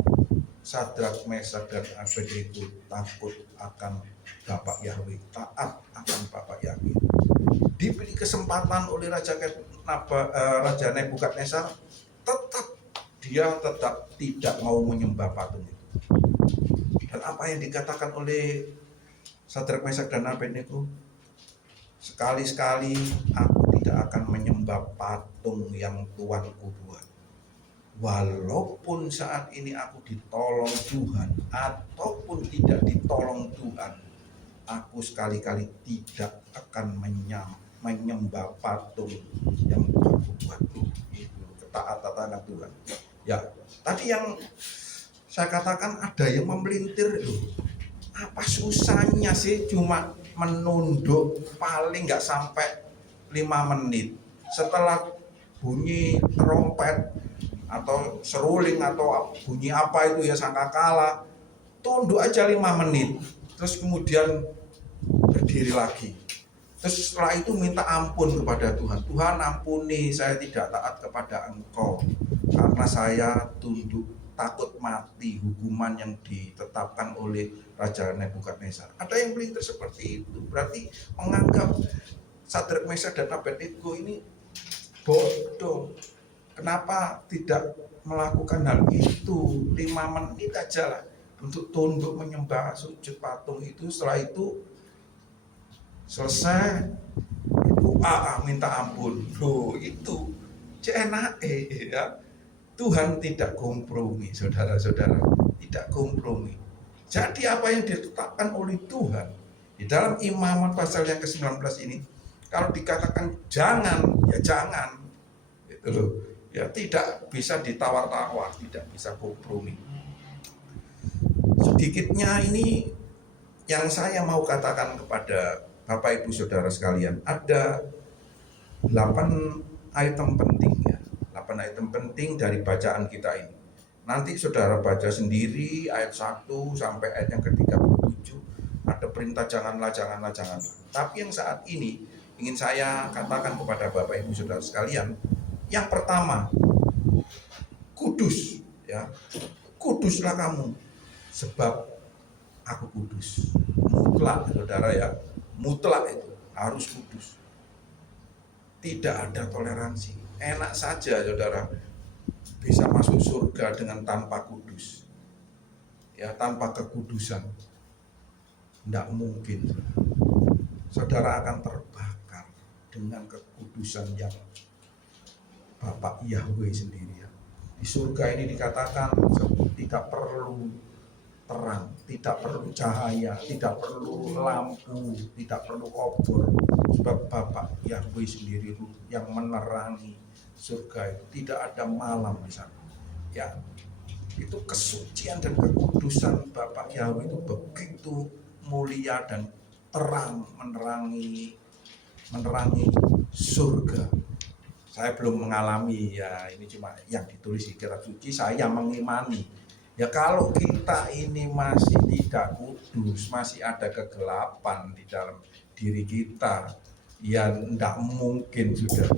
Sadrak, Mesak, dan Abednego takut akan Bapak Yahweh, taat akan Bapak Yahweh. Diberi kesempatan oleh Raja Nebukadnezar, dia tetap tidak mau menyembah patung itu. Dan apa yang dikatakan oleh Sadrak, Mesak, dan Abednego, sekali-sekali aku tidak akan menyembah patung yang Tuanku buat. Walaupun saat ini aku ditolong Tuhan ataupun tidak ditolong Tuhan, aku sekali-kali tidak akan menyembah patung yang Tuanku buat. Itu ketaatan Tuhan. Ya, tadi yang saya katakan ada yang memelintir itu. Apa susahnya sih cuma menunduk paling nggak sampai 5 menit setelah bunyi trompet atau seruling atau bunyi apa itu ya, sangkakala, tunduk aja 5 menit, terus kemudian berdiri berdiri lagi. Terus setelah itu minta ampun kepada Tuhan. Tuhan ampuni, saya tidak taat kepada Engkau karena saya tunduk takut mati hukuman yang ditetapkan oleh Raja Nebukadnezar. Ada yang melintir seperti itu. Berarti menganggap Sadrak, Mesak, dan Abednego ini bodoh. Kenapa tidak melakukan hal itu 5 menit aja lah untuk tunduk menyembah sujud patung itu. Setelah itu selesai doa minta ampun. Loh, itu CNAE ya. Tuhan tidak kompromi, saudara-saudara, tidak kompromi. Jadi apa yang ditetapkan oleh Tuhan di dalam Imamat pasal yang ke-19 ini, kalau dikatakan jangan, ya jangan, gitu loh. Ya tidak bisa ditawar-tawar, tidak bisa kompromi. Sedikitnya ini yang saya mau katakan kepada Bapak Ibu Saudara sekalian, ada 8 item penting ya. 8 item penting dari bacaan kita ini. Nanti saudara baca sendiri ayat 1 sampai ayat yang ke-37. Ada perintah janganlah, janganlah, janganlah. Tapi yang saat ini ingin saya katakan kepada Bapak Ibu Saudara sekalian, yang pertama, kudus ya. Kuduslah kamu sebab aku kudus. Mutlak saudara ya. Mutlak itu harus kudus. Tidak ada toleransi. Enak saja saudara bisa masuk surga dengan tanpa kudus. Ya, tanpa kekudusan. Tidak mungkin. Saudara akan terbakar dengan kekudusan yang Bapak Yahweh sendiri. Di surga ini dikatakan tidak perlu terang, tidak perlu cahaya, tidak perlu lampu, tidak perlu obor, sebab Bapak Yahweh sendiri yang menerangi surga itu. Tidak ada malam di sana. Ya, itu kesucian dan kekudusan Bapak Yahweh itu begitu mulia dan terang, menerangi surga. Saya belum mengalami ya, ini cuma yang ditulis di kitab suci, saya mengimani. Ya kalau kita ini masih tidak kudus, masih ada kegelapan di dalam diri kita, ya tidak mungkin sudah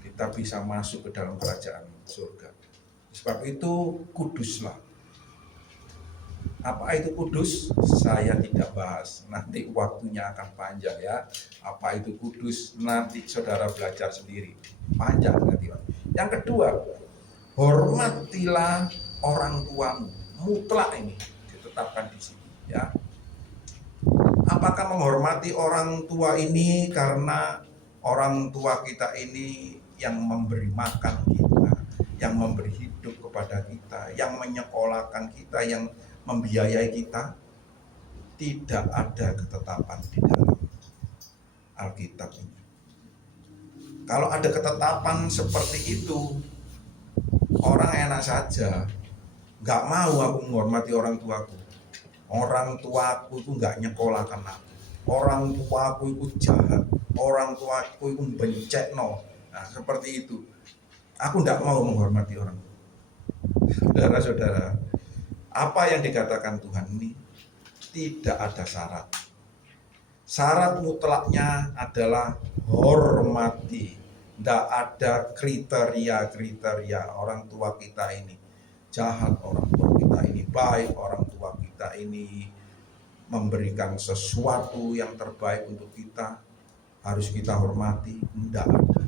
kita bisa masuk ke dalam kerajaan surga. Sebab itu kuduslah. Apa itu kudus? Saya tidak bahas. Nanti waktunya akan panjang ya. Apa itu kudus? Nanti saudara belajar sendiri. Panjang nanti. Yang kedua, hormatilah orang tuamu. Mutlak ini ditetapkan di sini ya. Apakah menghormati orang tua ini karena orang tua kita ini yang memberi makan kita, yang memberi hidup kepada kita, yang menyekolahkan kita, yang membiayai kita? Tidak ada ketetapan di dalam Alkitab ini. Kalau ada ketetapan seperti itu, orang enak saja, nggak mau aku menghormati orang tuaku. Orang tuaku itu nggak nyekolahkan aku. Orang tuaku itu jahat. Orang tuaku itu bencekno. Nah seperti itu. Aku nggak mau menghormati orang tua. Saudara-saudara, apa yang dikatakan Tuhan ini tidak ada syarat. Syarat mutlaknya adalah hormati. Tidak ada kriteria orang tua kita ini jahat, orang tua kita ini baik, orang tua kita ini memberikan sesuatu yang terbaik untuk kita, harus kita hormati. Tidak ada.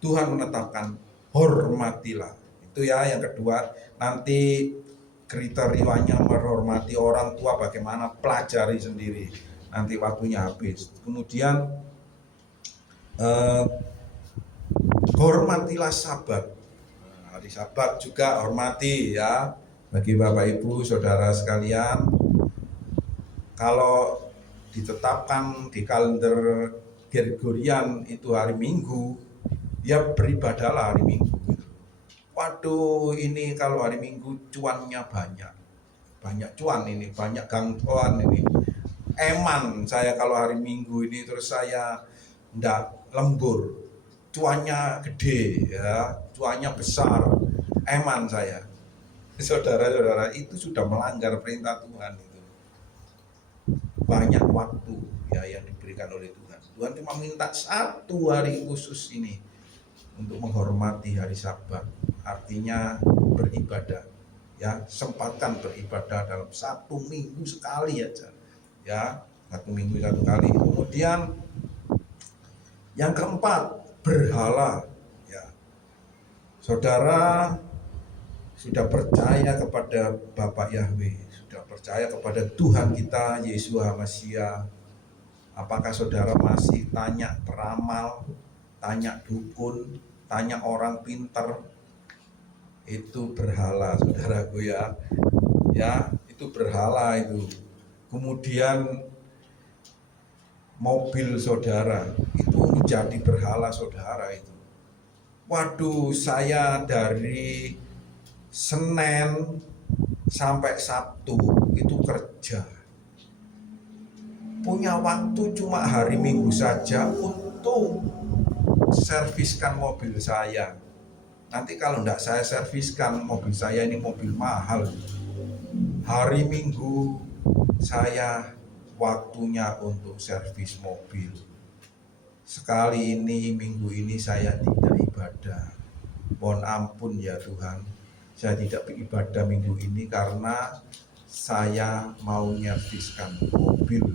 Tuhan menetapkan hormatilah. Itu ya yang kedua. Nanti kriterianya menghormati orang tua bagaimana, pelajari sendiri. Nanti waktunya habis. Kemudian hormatilah Sabat. Hari Sabat juga hormati ya. Bagi Bapak Ibu Saudara sekalian, kalau ditetapkan di kalender Gregorian itu hari Minggu, ya beribadahlah hari Minggu. Waduh, ini kalau hari Minggu cuannya banyak cuan ini, banyak gangguan ini. Eman saya kalau hari Minggu ini, terus saya ndak lembur, cuannya gede ya, cuannya besar, eman saya. Saudara-saudara, itu sudah melanggar perintah Tuhan itu. Banyak waktu ya yang diberikan oleh Tuhan. Tuhan cuma minta 1 hari khusus ini untuk menghormati hari Sabat, artinya beribadah. Ya, sempatkan beribadah dalam 1 minggu sekali aja. Ya, 1 minggu 1 kali. Kemudian yang keempat, berhala. Ya, saudara sudah percaya kepada Bapak Yahweh, sudah percaya kepada Tuhan kita Yeshua Masiah. Apakah saudara masih tanya peramal, tanya dukun, tanya orang pintar? Itu berhala, saudaraku ya. Ya, itu berhala itu. Kemudian mobil saudara itu menjadi berhala saudara itu. Waduh, saya dari Senin sampai Sabtu itu kerja. Punya waktu cuma hari Minggu saja untuk serviskan mobil saya. Nanti kalau enggak saya serviskan mobil saya, ini mobil mahal. Hari Minggu saya waktunya untuk servis mobil. Sekali ini, minggu ini saya tidak ibadah. Mohon ampun ya Tuhan, saya tidak beribadah minggu ini karena saya mau nyerviskan mobil.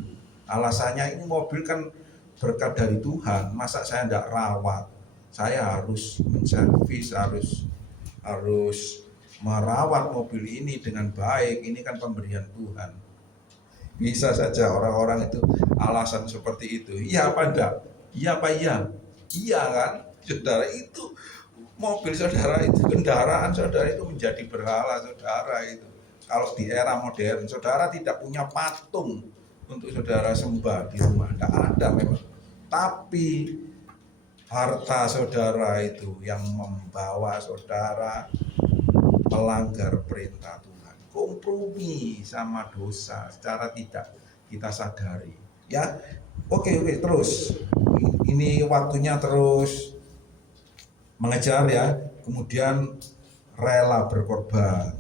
Alasannya ini mobil kan berkat dari Tuhan, masa saya tidak rawat? Saya harus menservis, harus merawat mobil ini dengan baik. Ini kan pemberian Tuhan. Bisa saja orang-orang itu alasan seperti itu. Iya apa enggak? Iya apa iya? Iya kan? Saudara, itu mobil saudara, itu kendaraan saudara itu menjadi berhala saudara itu. Kalau di era modern saudara tidak punya patung untuk saudara sembah di rumah, tidak ada memang. Tapi harta saudara itu yang membawa saudara melanggar perintah Tuhan, kompromi sama dosa secara tidak kita sadari. Ya, oke, terus ini waktunya terus mengejar ya. Kemudian rela berkorban,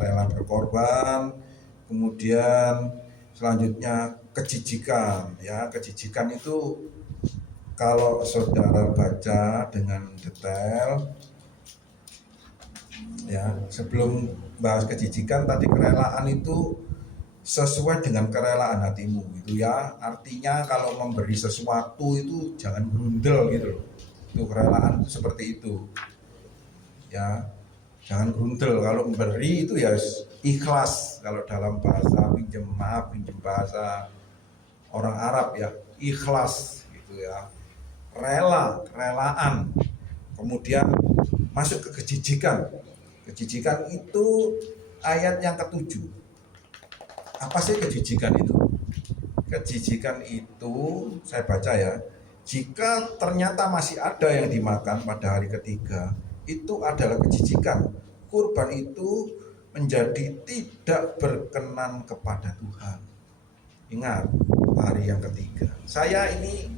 rela berkorban. Kemudian selanjutnya kejijikan, ya. Kejijikan itu kalau saudara baca dengan detail, ya, sebelum bahas kejijikan tadi, kerelaan itu sesuai dengan kerelaan hatimu gitu ya. Artinya kalau memberi sesuatu itu jangan grundel gitu loh. Itu kerelaan itu seperti itu. Ya, jangan grundel. Kalau memberi itu ya ikhlas. Kalau dalam bahasa pinjam bahasa orang Arab ya, ikhlas gitu ya. Relaan. Kemudian masuk ke kejijikan. Kejijikan itu ayat yang ke-7. Apa sih kejijikan itu? Kejijikan itu saya baca ya. Jika ternyata masih ada yang dimakan pada hari ketiga, itu adalah kejijikan. Kurban itu menjadi tidak berkenan kepada Tuhan. Ingat, hari yang ketiga. Saya ini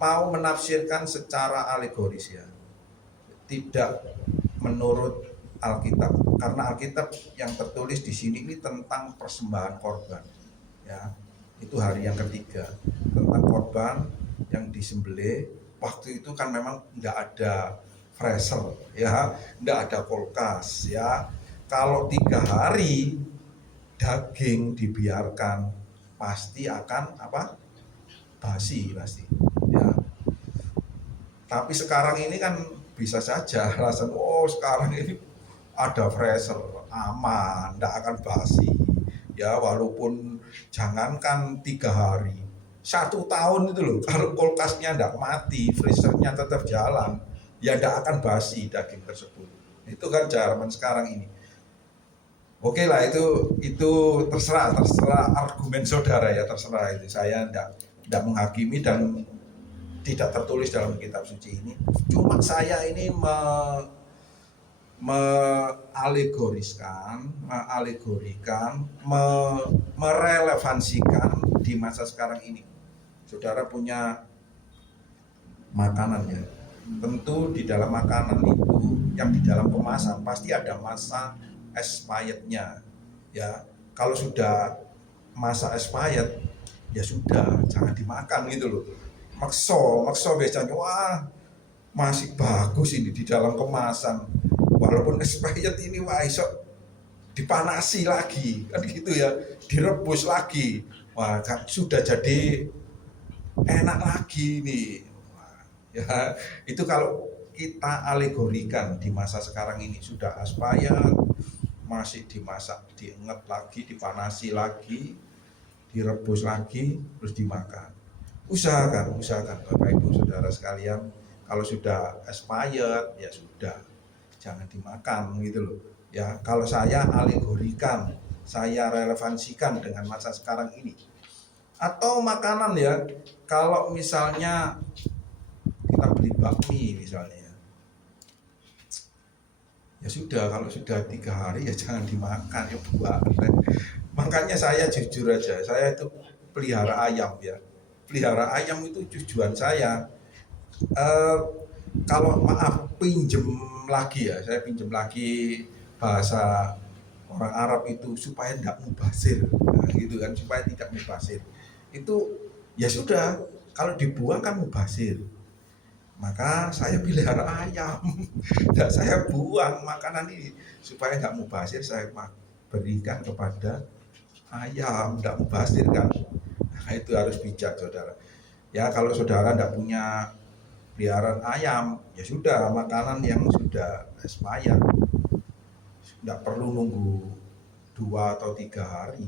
mau menafsirkan secara alegoris ya. Tidak menurut Alkitab, karena Alkitab yang tertulis di sini ini tentang persembahan korban, ya. Itu hari yang ketiga, tentang korban yang disembelih. Waktu itu kan memang tidak ada freezer, ya, tidak ada kulkas, ya. Kalau 3 hari daging dibiarkan pasti akan basi pasti, ya. Tapi sekarang ini kan bisa saja alasan, sekarang ini ada freezer, aman, tidak akan basi. Ya, walaupun jangankan 3 hari, 1 tahun itu loh, kalau kulkasnya tidak mati, freezernya tetap jalan, ya tidak akan basi daging tersebut. Itu kan zaman sekarang ini. Oke lah, itu terserah argumen saudara ya, terserah itu. Saya tidak menghakimi dan tidak tertulis dalam kitab suci ini. Cuma saya ini merelevansikan di masa sekarang ini. Saudara punya makanan ya, tentu di dalam makanan itu yang di dalam kemasan pasti ada masa expirednya ya. Kalau sudah masa expired ya sudah, jangan dimakan gitu loh. Makso biasanya, wah masih bagus ini di dalam kemasan, walaupun expired ini, wah iso dipanasi lagi kan gitu ya, direbus lagi, wah kan sudah jadi enak lagi nih. Wah, ya itu kalau kita alegorikan di masa sekarang ini, sudah expired, masih dimasak, diinget lagi, dipanasi lagi, direbus lagi, terus dimakan. Usahakan Bapak Ibu Saudara sekalian, kalau sudah expired ya sudah, jangan dimakan gitu loh. Ya, kalau saya alegorikan, saya relevansikan dengan masa sekarang ini. Atau makanan ya, kalau misalnya kita beli bakmi misalnya, ya sudah, kalau sudah 3 hari ya jangan dimakan, ya buang. Makanya saya jujur aja, saya itu pelihara ayam ya. Pelihara ayam itu tujuan saya, kalau maaf pinjem lagi ya, saya pinjem lagi, bahasa orang Arab itu, supaya tidak mubazir, nah, gitu kan, supaya tidak mubazir. Itu ya sudah, kalau dibuang kan mubazir. Maka saya pelihara ayam dan saya buang makanan ini supaya nggak mubazir, saya berikan kepada ayam, tidak mubazir kan. Nah, itu harus bijak saudara. Ya kalau saudara tidak punya peliharaan ayam, ya sudah, makanan yang sudah expired, tidak perlu nunggu 2 atau 3 hari.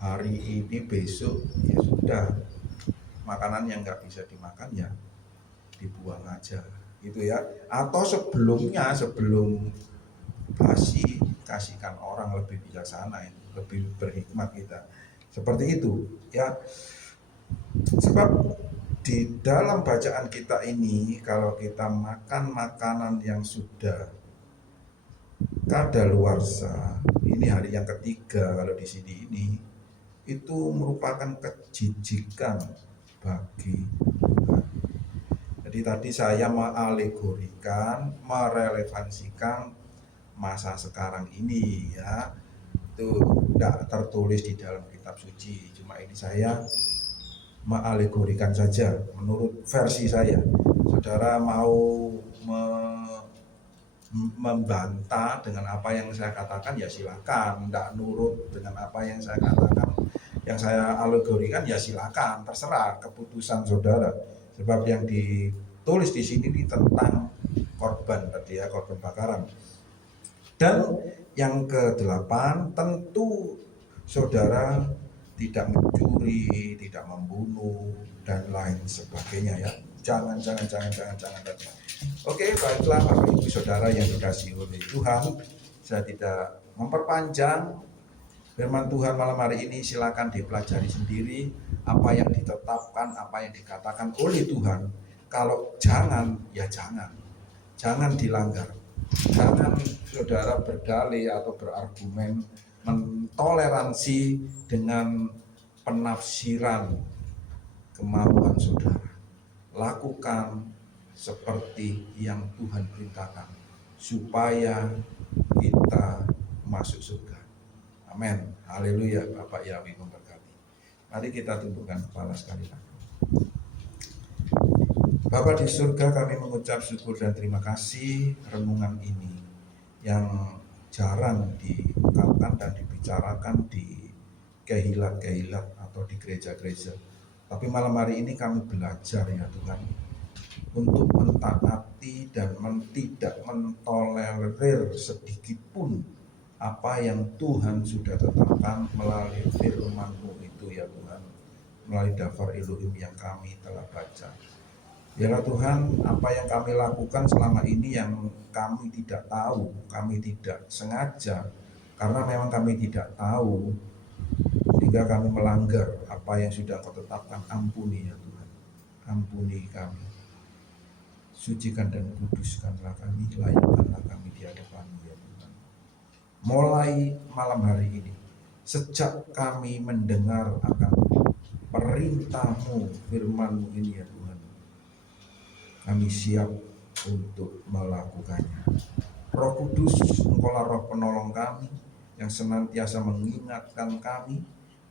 Hari ini besok ya sudah, makanan yang nggak bisa dimakan ya dibuang aja gitu ya. Atau sebelumnya, sebelum basi, kasihkan orang, lebih bijaksana, lebih berhikmat kita. Seperti itu ya. Sebab di dalam bacaan kita ini, kalau kita makan makanan yang sudah kadaluarsa, ini hari yang ketiga kalau di sini ini, itu merupakan kejijikan bagi Tuhan. Jadi tadi saya mengalegorikan, merelevansikan masa sekarang ini ya. Itu tidak tertulis di dalam kitab suci, cuma ini saya mengalegorikan saja menurut versi saya. Saudara mau membantah dengan apa yang saya katakan ya silakan, tidak nurut dengan apa yang saya katakan, yang saya alegorikan ya silakan, terserah, keputusan saudara. Sebab yang ditulis di sini ini tentang korban tadi ya, korban bakaran. Dan yang ke-8, tentu saudara tidak mencuri, tidak membunuh, dan lain sebagainya ya. Jangan. Oke, baiklah Bapak Ibu Saudara yang dikasihi oleh Tuhan, saya tidak memperpanjang. Firman Tuhan malam hari ini silakan dipelajari sendiri, apa yang ditetapkan, apa yang dikatakan oleh Tuhan. Kalau jangan, ya jangan dilanggar. Jangan saudara berdalih atau berargumen mentoleransi dengan penafsiran kemauan saudara. Lakukan seperti yang Tuhan perintahkan supaya kita masuk surga. Amin. Haleluya. Bapak Yahweh memberkati. Mari kita tundukkan kepala sekali lagi. Bapa di surga, kami mengucap syukur dan terima kasih renungan ini yang jarang diungkapkan dan dibicarakan di kehilat-kehilat atau di gereja-gereja. Tapi malam hari ini kami belajar ya Tuhan, untuk mentaati dan tidak mentolerir sedikit pun apa yang Tuhan sudah tetapkan melalui firman-Mu itu ya Tuhan, melalui daftar Elohim yang kami telah baca. Biarlah Tuhan, apa yang kami lakukan selama ini yang kami tidak tahu, kami tidak sengaja, karena memang kami tidak tahu, sehingga kami melanggar apa yang sudah Kau tetapkan. Ampuni ya Tuhan, ampuni kami. Sucikan dan kuduskanlah kami, layakkanlah kami di hadapan-Mu ya Tuhan. Mulai malam hari ini, sejak kami mendengar akan perintah-Mu, firman-Mu ini ya Tuhan, kami siap untuk melakukannya. Roh Kudus, Engkaulah roh penolong kami yang senantiasa mengingatkan kami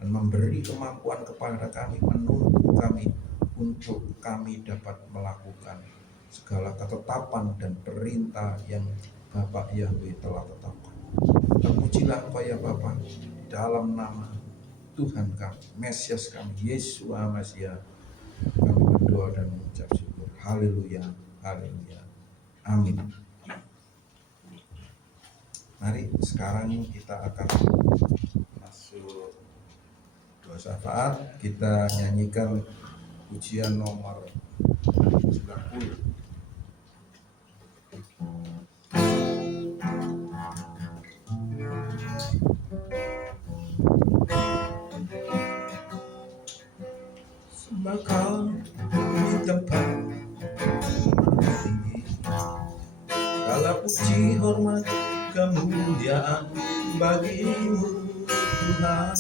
dan memberi kemampuan kepada kami, menuntun kami untuk kami dapat melakukan segala ketetapan dan perintah yang Bapak Yahweh telah tetapkan. Terpujilah Engkau ya Bapa, dalam nama Tuhan kami, Mesias kami, Yesus Hamasiah, kami berdoa dan mengucap syukur. Haleluya, haleluya, amin. Mari sekarang kita akan masuk doa syafaat. Kita nyanyikan pujian nomor 90. Sembah Kau di tempat tinggi, segala puji hormat kemuliaan bagimu Tuhan.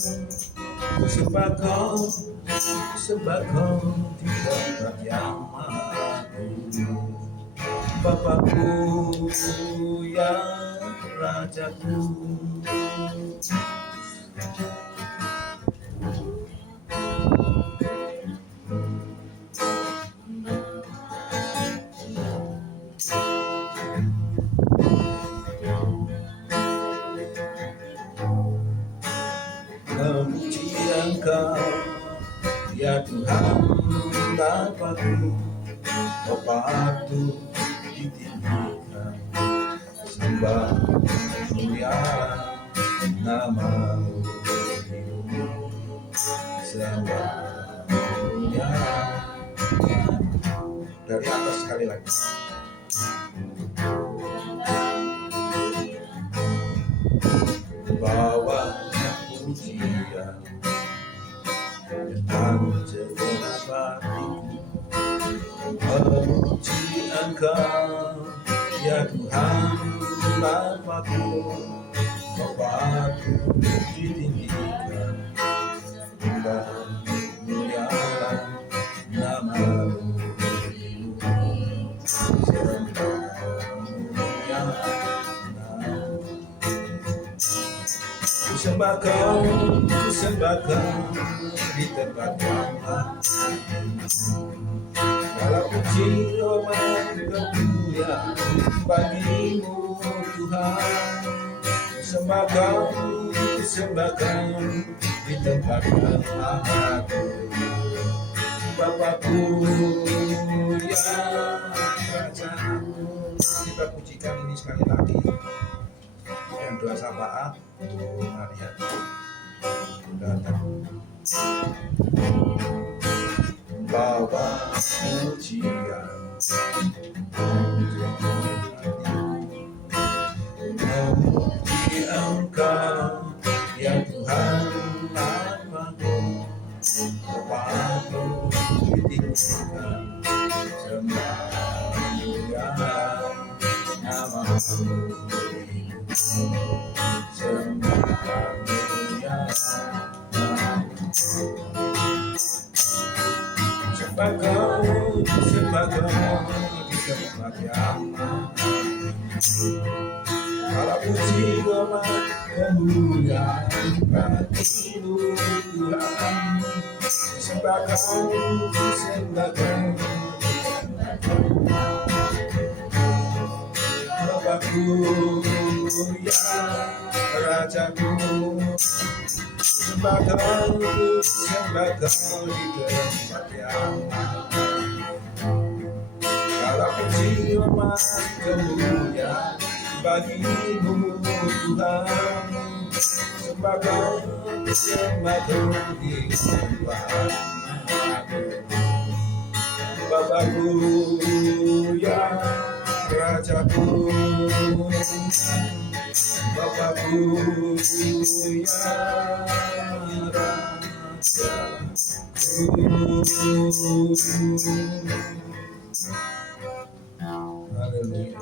Ku sembah Kau di tempat yang maha tinggi, Bapakku ya Rajaku. Memuji Engkau ya Tuhan Bapakku, Kau patut ditinggikan, sembah kemuliaan nama-Mu, sembah kemuliaan. Dari atas sekali lagi. Bawa pujian dengan segenap hatiku, memuji Engkau ya Tuhan Bapakku, Kau patut ditinggikan, sembah kemuliaan nama-Mu, sembah kemuliaan. Ku sembah Kau di tempat yang maha tinggi, segala puji hormat kemuliaan bagimu Tuhan. Ku sembah Kau di tempat yang maha tinggi, Bapakku ya Rajaku. Kita pujikan ini sekali lagi. Dan doa syafaat untuk Maria datang. Bawa pujian memuji Engkau ya Tuhan Bapakku, Kau patut ditinggikan, sembah kemuliaan nama-Mu, sembah kemuliaan. Sembah Kau di tempat yang maha tinggi, segala puji hormat kemuliaan bagimu Tuhan. Sembah Kau Bapakku ya Rajaku. Sembah Kau di tempat yang maha, segala puji hormat kemuliaan bagimu Tuhan. Sembah Kau di tempat Bapakku ya Rajaku, Bapakku ya Haleluya.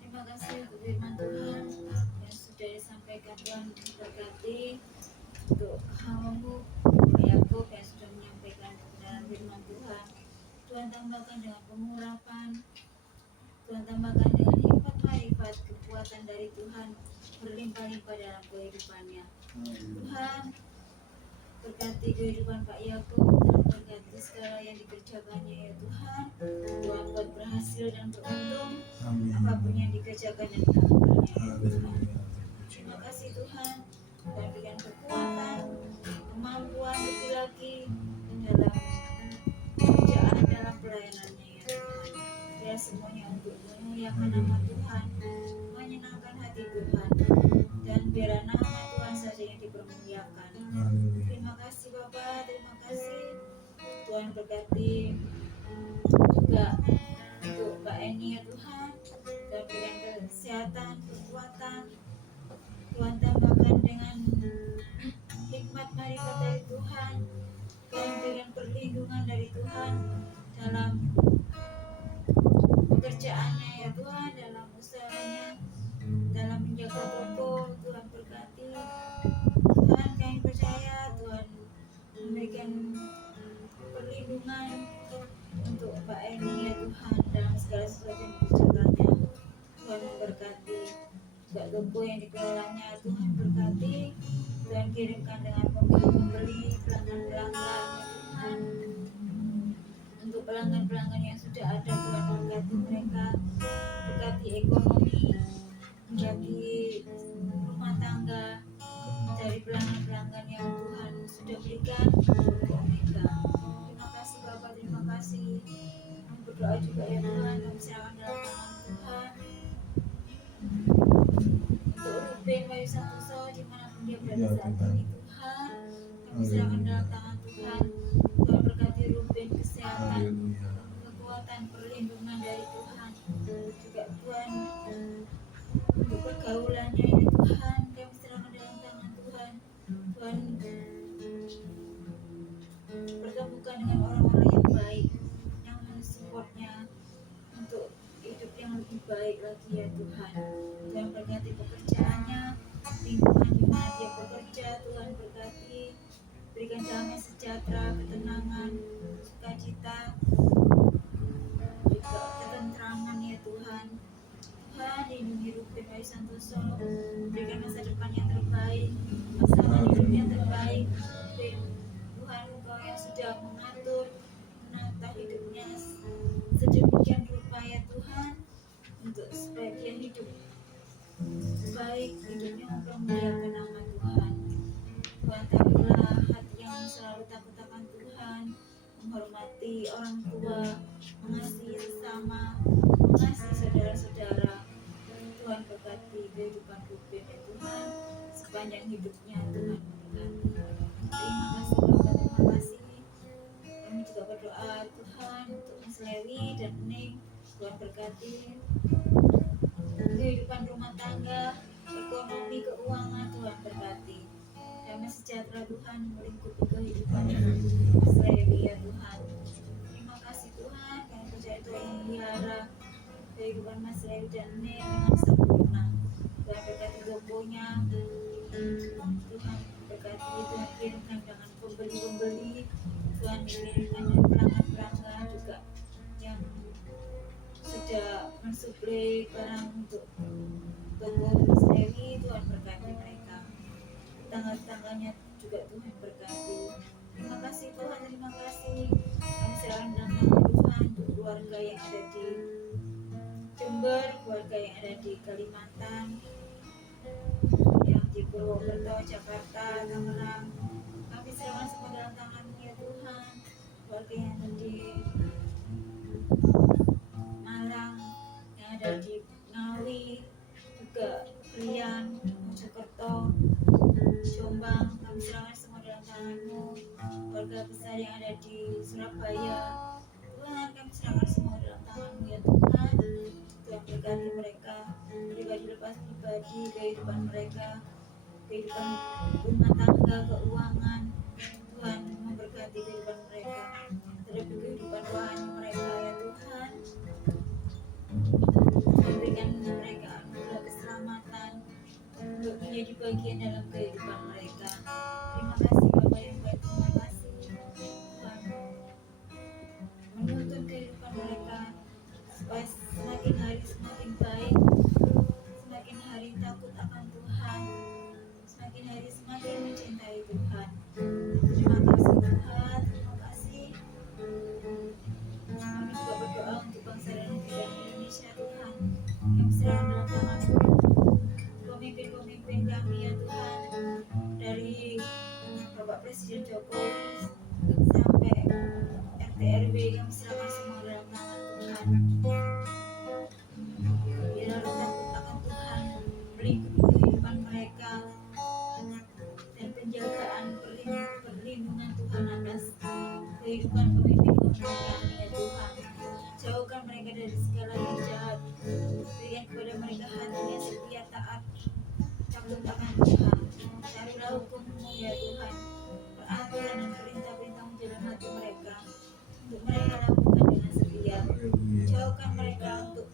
Terima kasih untuk firman Tuhan yang sudah disampaikan. Tuhan berkati untuk hamba-Mu Yakub yang sudah menyampaikan kebenaran firman Tuhan. Tuhan tambahkan dengan pengurapan, Tuhan tambahkan dengan hikmat marifat kekuatan dari Tuhan berlimpah-limpah dalam kehidupannya. Tuhan berkati kehidupan Pak Yakub, Tuhan berkati segala yang dikerjakannya ya Tuhan. Tuhan buat berhasil dan beruntung Amin. apapun yang dikerjakan dan dilakukannya ya Tuhan. Haleluya. Terima kasih Tuhan, dan berikan kekuatan, kemampuan lebih lagi dalam pekerjaan, dalam pelayanannya ya Tuhan. Biar semuanya untuk memuliakan nama Tuhan, menyenangkan hati Tuhan, dan biar nama Tuhan saja yang dipermuliakan. Haleluya. Terima kasih Bapak, terima kasih. Tuhan berkati juga untuk Mbak Eni ya Tuhan, dan berikan kesehatan, kekuatan. Tuhan tambahkan dengan hikmat marifat dari Tuhan, dan berikan perlindungan dari Tuhan dalam pekerjaannya ya Tuhan, dalam usahanya, dalam menjaga toko. Tuhan berkati. Tuhan, kami percaya Tuhan memberikan perlindungan untuk Mbak Eni ya Tuhan dalam segala sesuatu yang dikerjakannya. Tuhan memberkati juga toko yang dikelolanya. Tuhan berkati. Tuhan kirimkan dengan pembeli-pembeli, pelanggan-pelanggan ya Tuhan. Untuk pelanggan-pelanggan yang sudah ada, Tuhan berkati mereka, berkati ekonomi, berkati rumah tangga dari pelanggan-pelanggan yang Tuhan sudah berikan untuk mereka. Terima kasih Bapak, terima kasih. Kami berdoa juga ya Tuhan, kami serahkan dalam tangan Tuhan. Untuk Ruben Bayu Santoso dimanapun dia berada saat ini Tuhan, kami serahkan dalam tangan Tuhan. Tuhan berkati Ruben, kesehatan, Haleluya. kekuatan, perlindungan dari Tuhan. Juga Tuhan untuk pergaulannya ya Tuhan, kami serahkan dalam tangan Tuhan. Tuhan pertemukan dengan orang-orang yang baik, yang mensupportnya untuk hidup yang lebih baik lagi ya Tuhan. Tuhan berkati pekerjaannya, lingkungan di mana dia bekerja. Tuhan berkati, berikan damai sejahtera, ketenangan, sukacita, juga ketentraman ya Tuhan. Tuhan, lindungi Ruben Bayu Santoso, berikan masa depan yang terbaik, pasangan hidup yang terbaik. Ruben, Tuhan, Engkau yang sudah mengatur, menata hidupnya sedemikian rupa ya Tuhan, untuk supaya dia hidup baik, hidupnya mempermuliakan nama Tuhan. Tuhan, taruhlah hati yang selalu takut akan Tuhan, menghormati orang tua, mengasihi sesama, mengasihi saudara-saudara. Tuhan berkati kehidupan Ruben ya Tuhan, sepanjang hidupnya Tuhan memberkati. Terima kasih Bapak, terima kasih. Kami juga berdoa Tuhan untuk Mas Lewi dan Ning. Tuhan berkati kehidupan rumah tangga, ekonomi, keuangan. Tuhan berkati. Damai sejahtera Tuhan melingkupi kehidupan Mas Lewi ya Tuhan. Terima kasih Tuhan, kami percaya Tuhan memelihara kehidupan Mas Lewi dan Ning dengan sempurna. Tuhan berkati tokonya. Tuhan berkati, Tuhan kirimkan dengan pembeli-pembeli. Tuhan kirimkan dengan pelanggan-pelanggan juga yang sudah mensuplai barang untuk toko Mas Lewi. Tuhan berkati mereka, tetangga-tetangganya juga Tuhan berkati. Terima kasih Tuhan, terima kasih. Kami serahkan dalam tangan Tuhan untuk keluarga yang ada di Jember, keluarga yang ada di Kalimantan, yang di Purwokerto, Jakarta, Tangerang. Kami serahkan semua dalam tangan-Mu ya Tuhan. Keluarga yang ada di Malang, yang ada di Ngawi, juga Krian, Mojokerto, Jombang. Kami serahkan semua dalam tangan-Mu. Keluarga besar yang ada di Surabaya, Tuhan, kami serahkan semua dalam tangan-Mu ya Tuhan. Tuhan berkati mereka, pribadi lepas pribadi, kehidupan mereka, kehidupan rumah tangga, keuangan. Tuhan memberkati kehidupan mereka, terlebih kehidupan rohani mereka ya Tuhan. Berikan mereka anugerah keselamatan untuk menjadi bagian dalam kehidupan mereka. Terima kasih Bapak yang baik, terima kasih Tuhan menuntun kehidupan mereka supaya semakin hari semakin baik. kami serahkan semua dalam tangan Tuhan. Biarlah roh takut akan Tuhan melingkupi kehidupan mereka, dan penjagaan perlindungan Tuhan atas kehidupan pemimpin kami ya Tuhan. Jauhkan mereka dari segala yang jahat. Berikan kepada mereka hati yang setia, taat, takut akan Tuhan. Carilah hukum-Mu ya Tuhan. Peraturan dan perintah-perintah-Mu dalam hati mereka, untuk mereka lakukan dengan setia. Jauhkan mereka untuk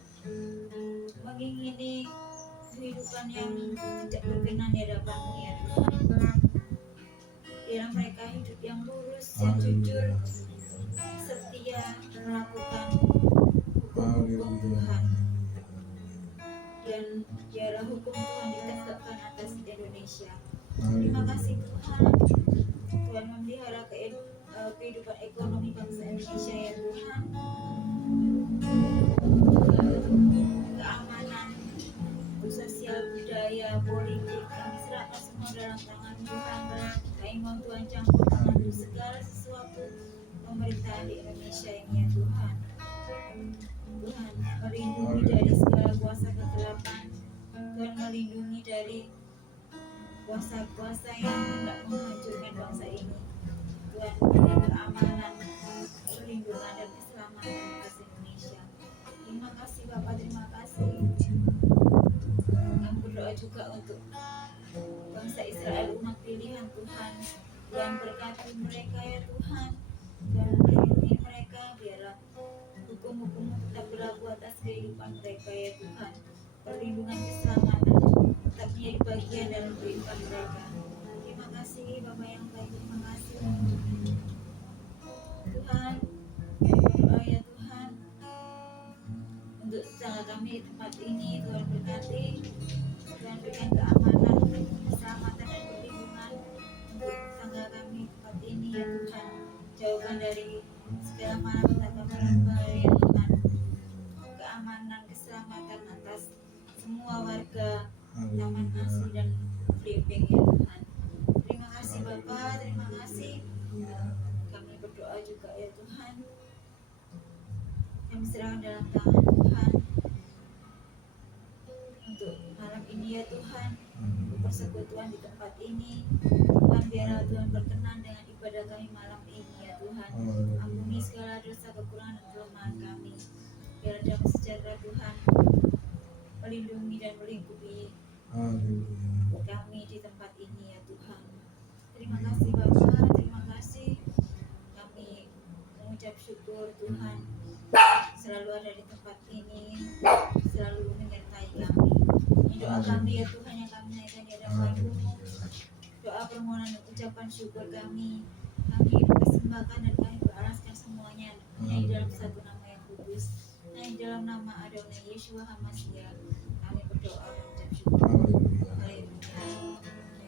mengingini kehidupan yang tidak berkenan di hadapan-Mu ya Tuhan. Biarlah mereka hidup yang lurus, yang jujur, setia, melakukan hukum Tuhan. Dan biarlah hukum Tuhan ditegakkan atas Indonesia. Terima kasih Tuhan. Tuhan memelihara kehidupan ekonomi bangsa Indonesia ya Tuhan. Keamanan sosial, budaya, politik, kami serahkan semua dalam tangan Tuhan. Kami mohon Tuhan campur tangan segala sesuatu pemerintahan di Indonesia ini ya Tuhan. Tuhan melindungi dari segala kuasa kegelapan. Tuhan melindungi dari kuasa-kuasa yang hendak menghancurkan bangsa ini. Tuhan beri keamanan, perlindungan dan keselamatan atas Indonesia. Terima kasih Bapak, terima kasih. Kami berdoa juga untuk bangsa Israel, umat pilihan Tuhan. Tuhan berkati mereka ya Tuhan. Tuhan melindungi mereka, biarlah hukum-hukum tetap berlaku atas kehidupan mereka ya Tuhan. Perlindungan keselamatan tetap menjadi bagian dalam kehidupan mereka. Terima kasih Bapak yang baik, terima kasih Tuhan. Berdoa ya Tuhan untuk tetangga kami di tempat ini. Tuhan berkati, Tuhan berikan keamanan, keselamatan dan perlindungan untuk tetangga kami di tempat ini ya Tuhan. Jauhkan dari segala malapetaka bahaya ya Tuhan. Keamanan, keselamatan atas semua warga Taman Asri dan Blimbing ya Tuhan. Terima kasih Bapak, terima kasih. Kami berdoa juga ya Tuhan. Kami serahkan dalam tangan Tuhan untuk malam ini ya Tuhan, untuk persekutuan di tempat ini. Tuhan biarlah Tuhan berkenan dengan ibadah kami malam ini ya Tuhan. Ampuni segala dosa, kekurangan dan kelemahan kami. Biarlah damai sejahtera Tuhan melindungi dan melingkupi kami di tempat ini ya Tuhan. Terima kasih Bapak, terima kasih. Kami mengucap syukur Tuhan selalu ada di tempat ini, selalu menyertai kami. Ini doa kami ya Tuhan yang kami naikkan di hadapan-Mu. Doa permohonan dan ucapan syukur kami persembahkan dan kami beralaskan semuanya hanya di dalam satu nama yang kudus, hanya di dalam nama Adonai Yeshua HaMashiach. Kami berdoa dan ucap syukur. Haleluya.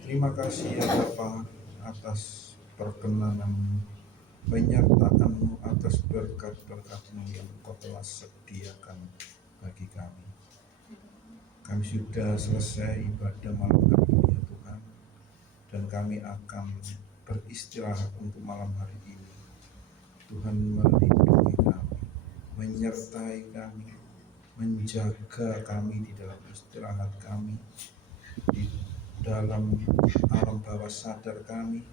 Terima kasih ya Bapa atas perkenanan-Mu, penyertaan-Mu, atas berkat-berkat-Mu yang Engkau telah sediakan bagi kami. Kami sudah selesai ibadah malam hari ini ya Tuhan, dan kami akan beristirahat untuk malam hari ini. Tuhan melindungi kami, menyertai kami, menjaga kami di dalam istirahat kami, di dalam alam bawah sadar kami.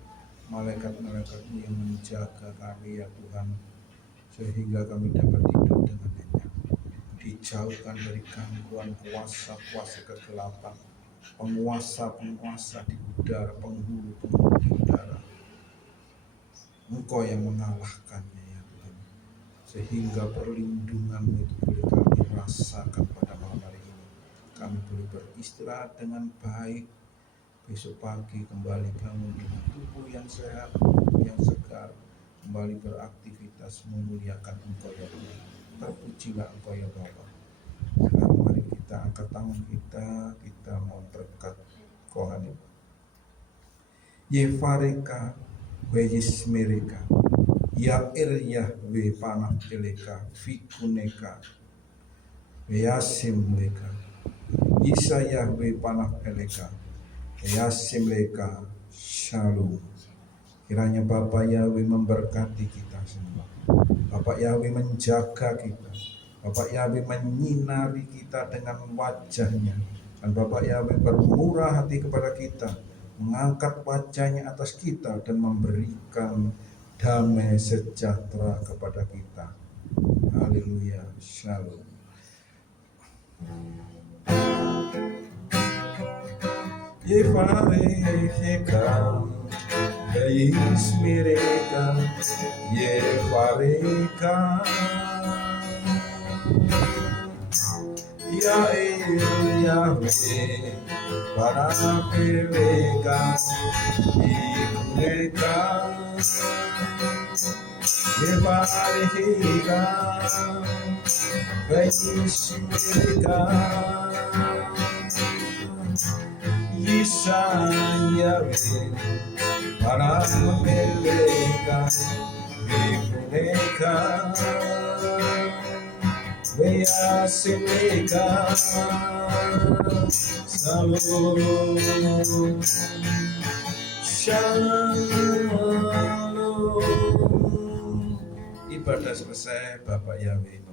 Malaikat-malaikat-Mu yang menjaga kami ya Tuhan, sehingga kami dapat tidur dengan nyenyak, dijauhkan dari gangguan kuasa-kuasa kegelapan, penguasa-penguasa di udara, penghulu di udara. Engkau yang mengalahkannya ya Tuhan, sehingga perlindungan-Mu itu boleh kami rasakan pada malam hari ini. Kami boleh beristirahat dengan baik, besok pagi kembali bangun dengan tubuh yang sehat, yang segar, kembali beraktivitas memuliakan Engkau ya Tuhan. Terpujilah Engkau ya Bapa. Sekarang mari kita angkat tangan kita mohon berkat Kohanim. Yefareka Weyismereka Yair Yahwe Panah Eleka Fikuneka Weyasim Leka Isa Yahwe Panah Eleka Weyasim Leka Shalom. Kiranya Bapa Yahwe memberkati kita semua. Bapak Yahweh menjaga kita. Bapak Yahweh menyinari kita dengan wajah-Nya. Dan Bapak Yahweh bermurah hati kepada kita, mengangkat wajah-Nya atas kita dan memberikan damai sejahtera kepada kita. Haleluya. Shalom. Yevareka, Yismireka, Yevareka, Yael Yahweh, Parapereka, Ikuneka, Yevareka, Yismireka, Yahweh, Parapereka, Ikuneka, Veyasileka, Shalom, Shalom. Ibadah selesai, Bapak Yahweh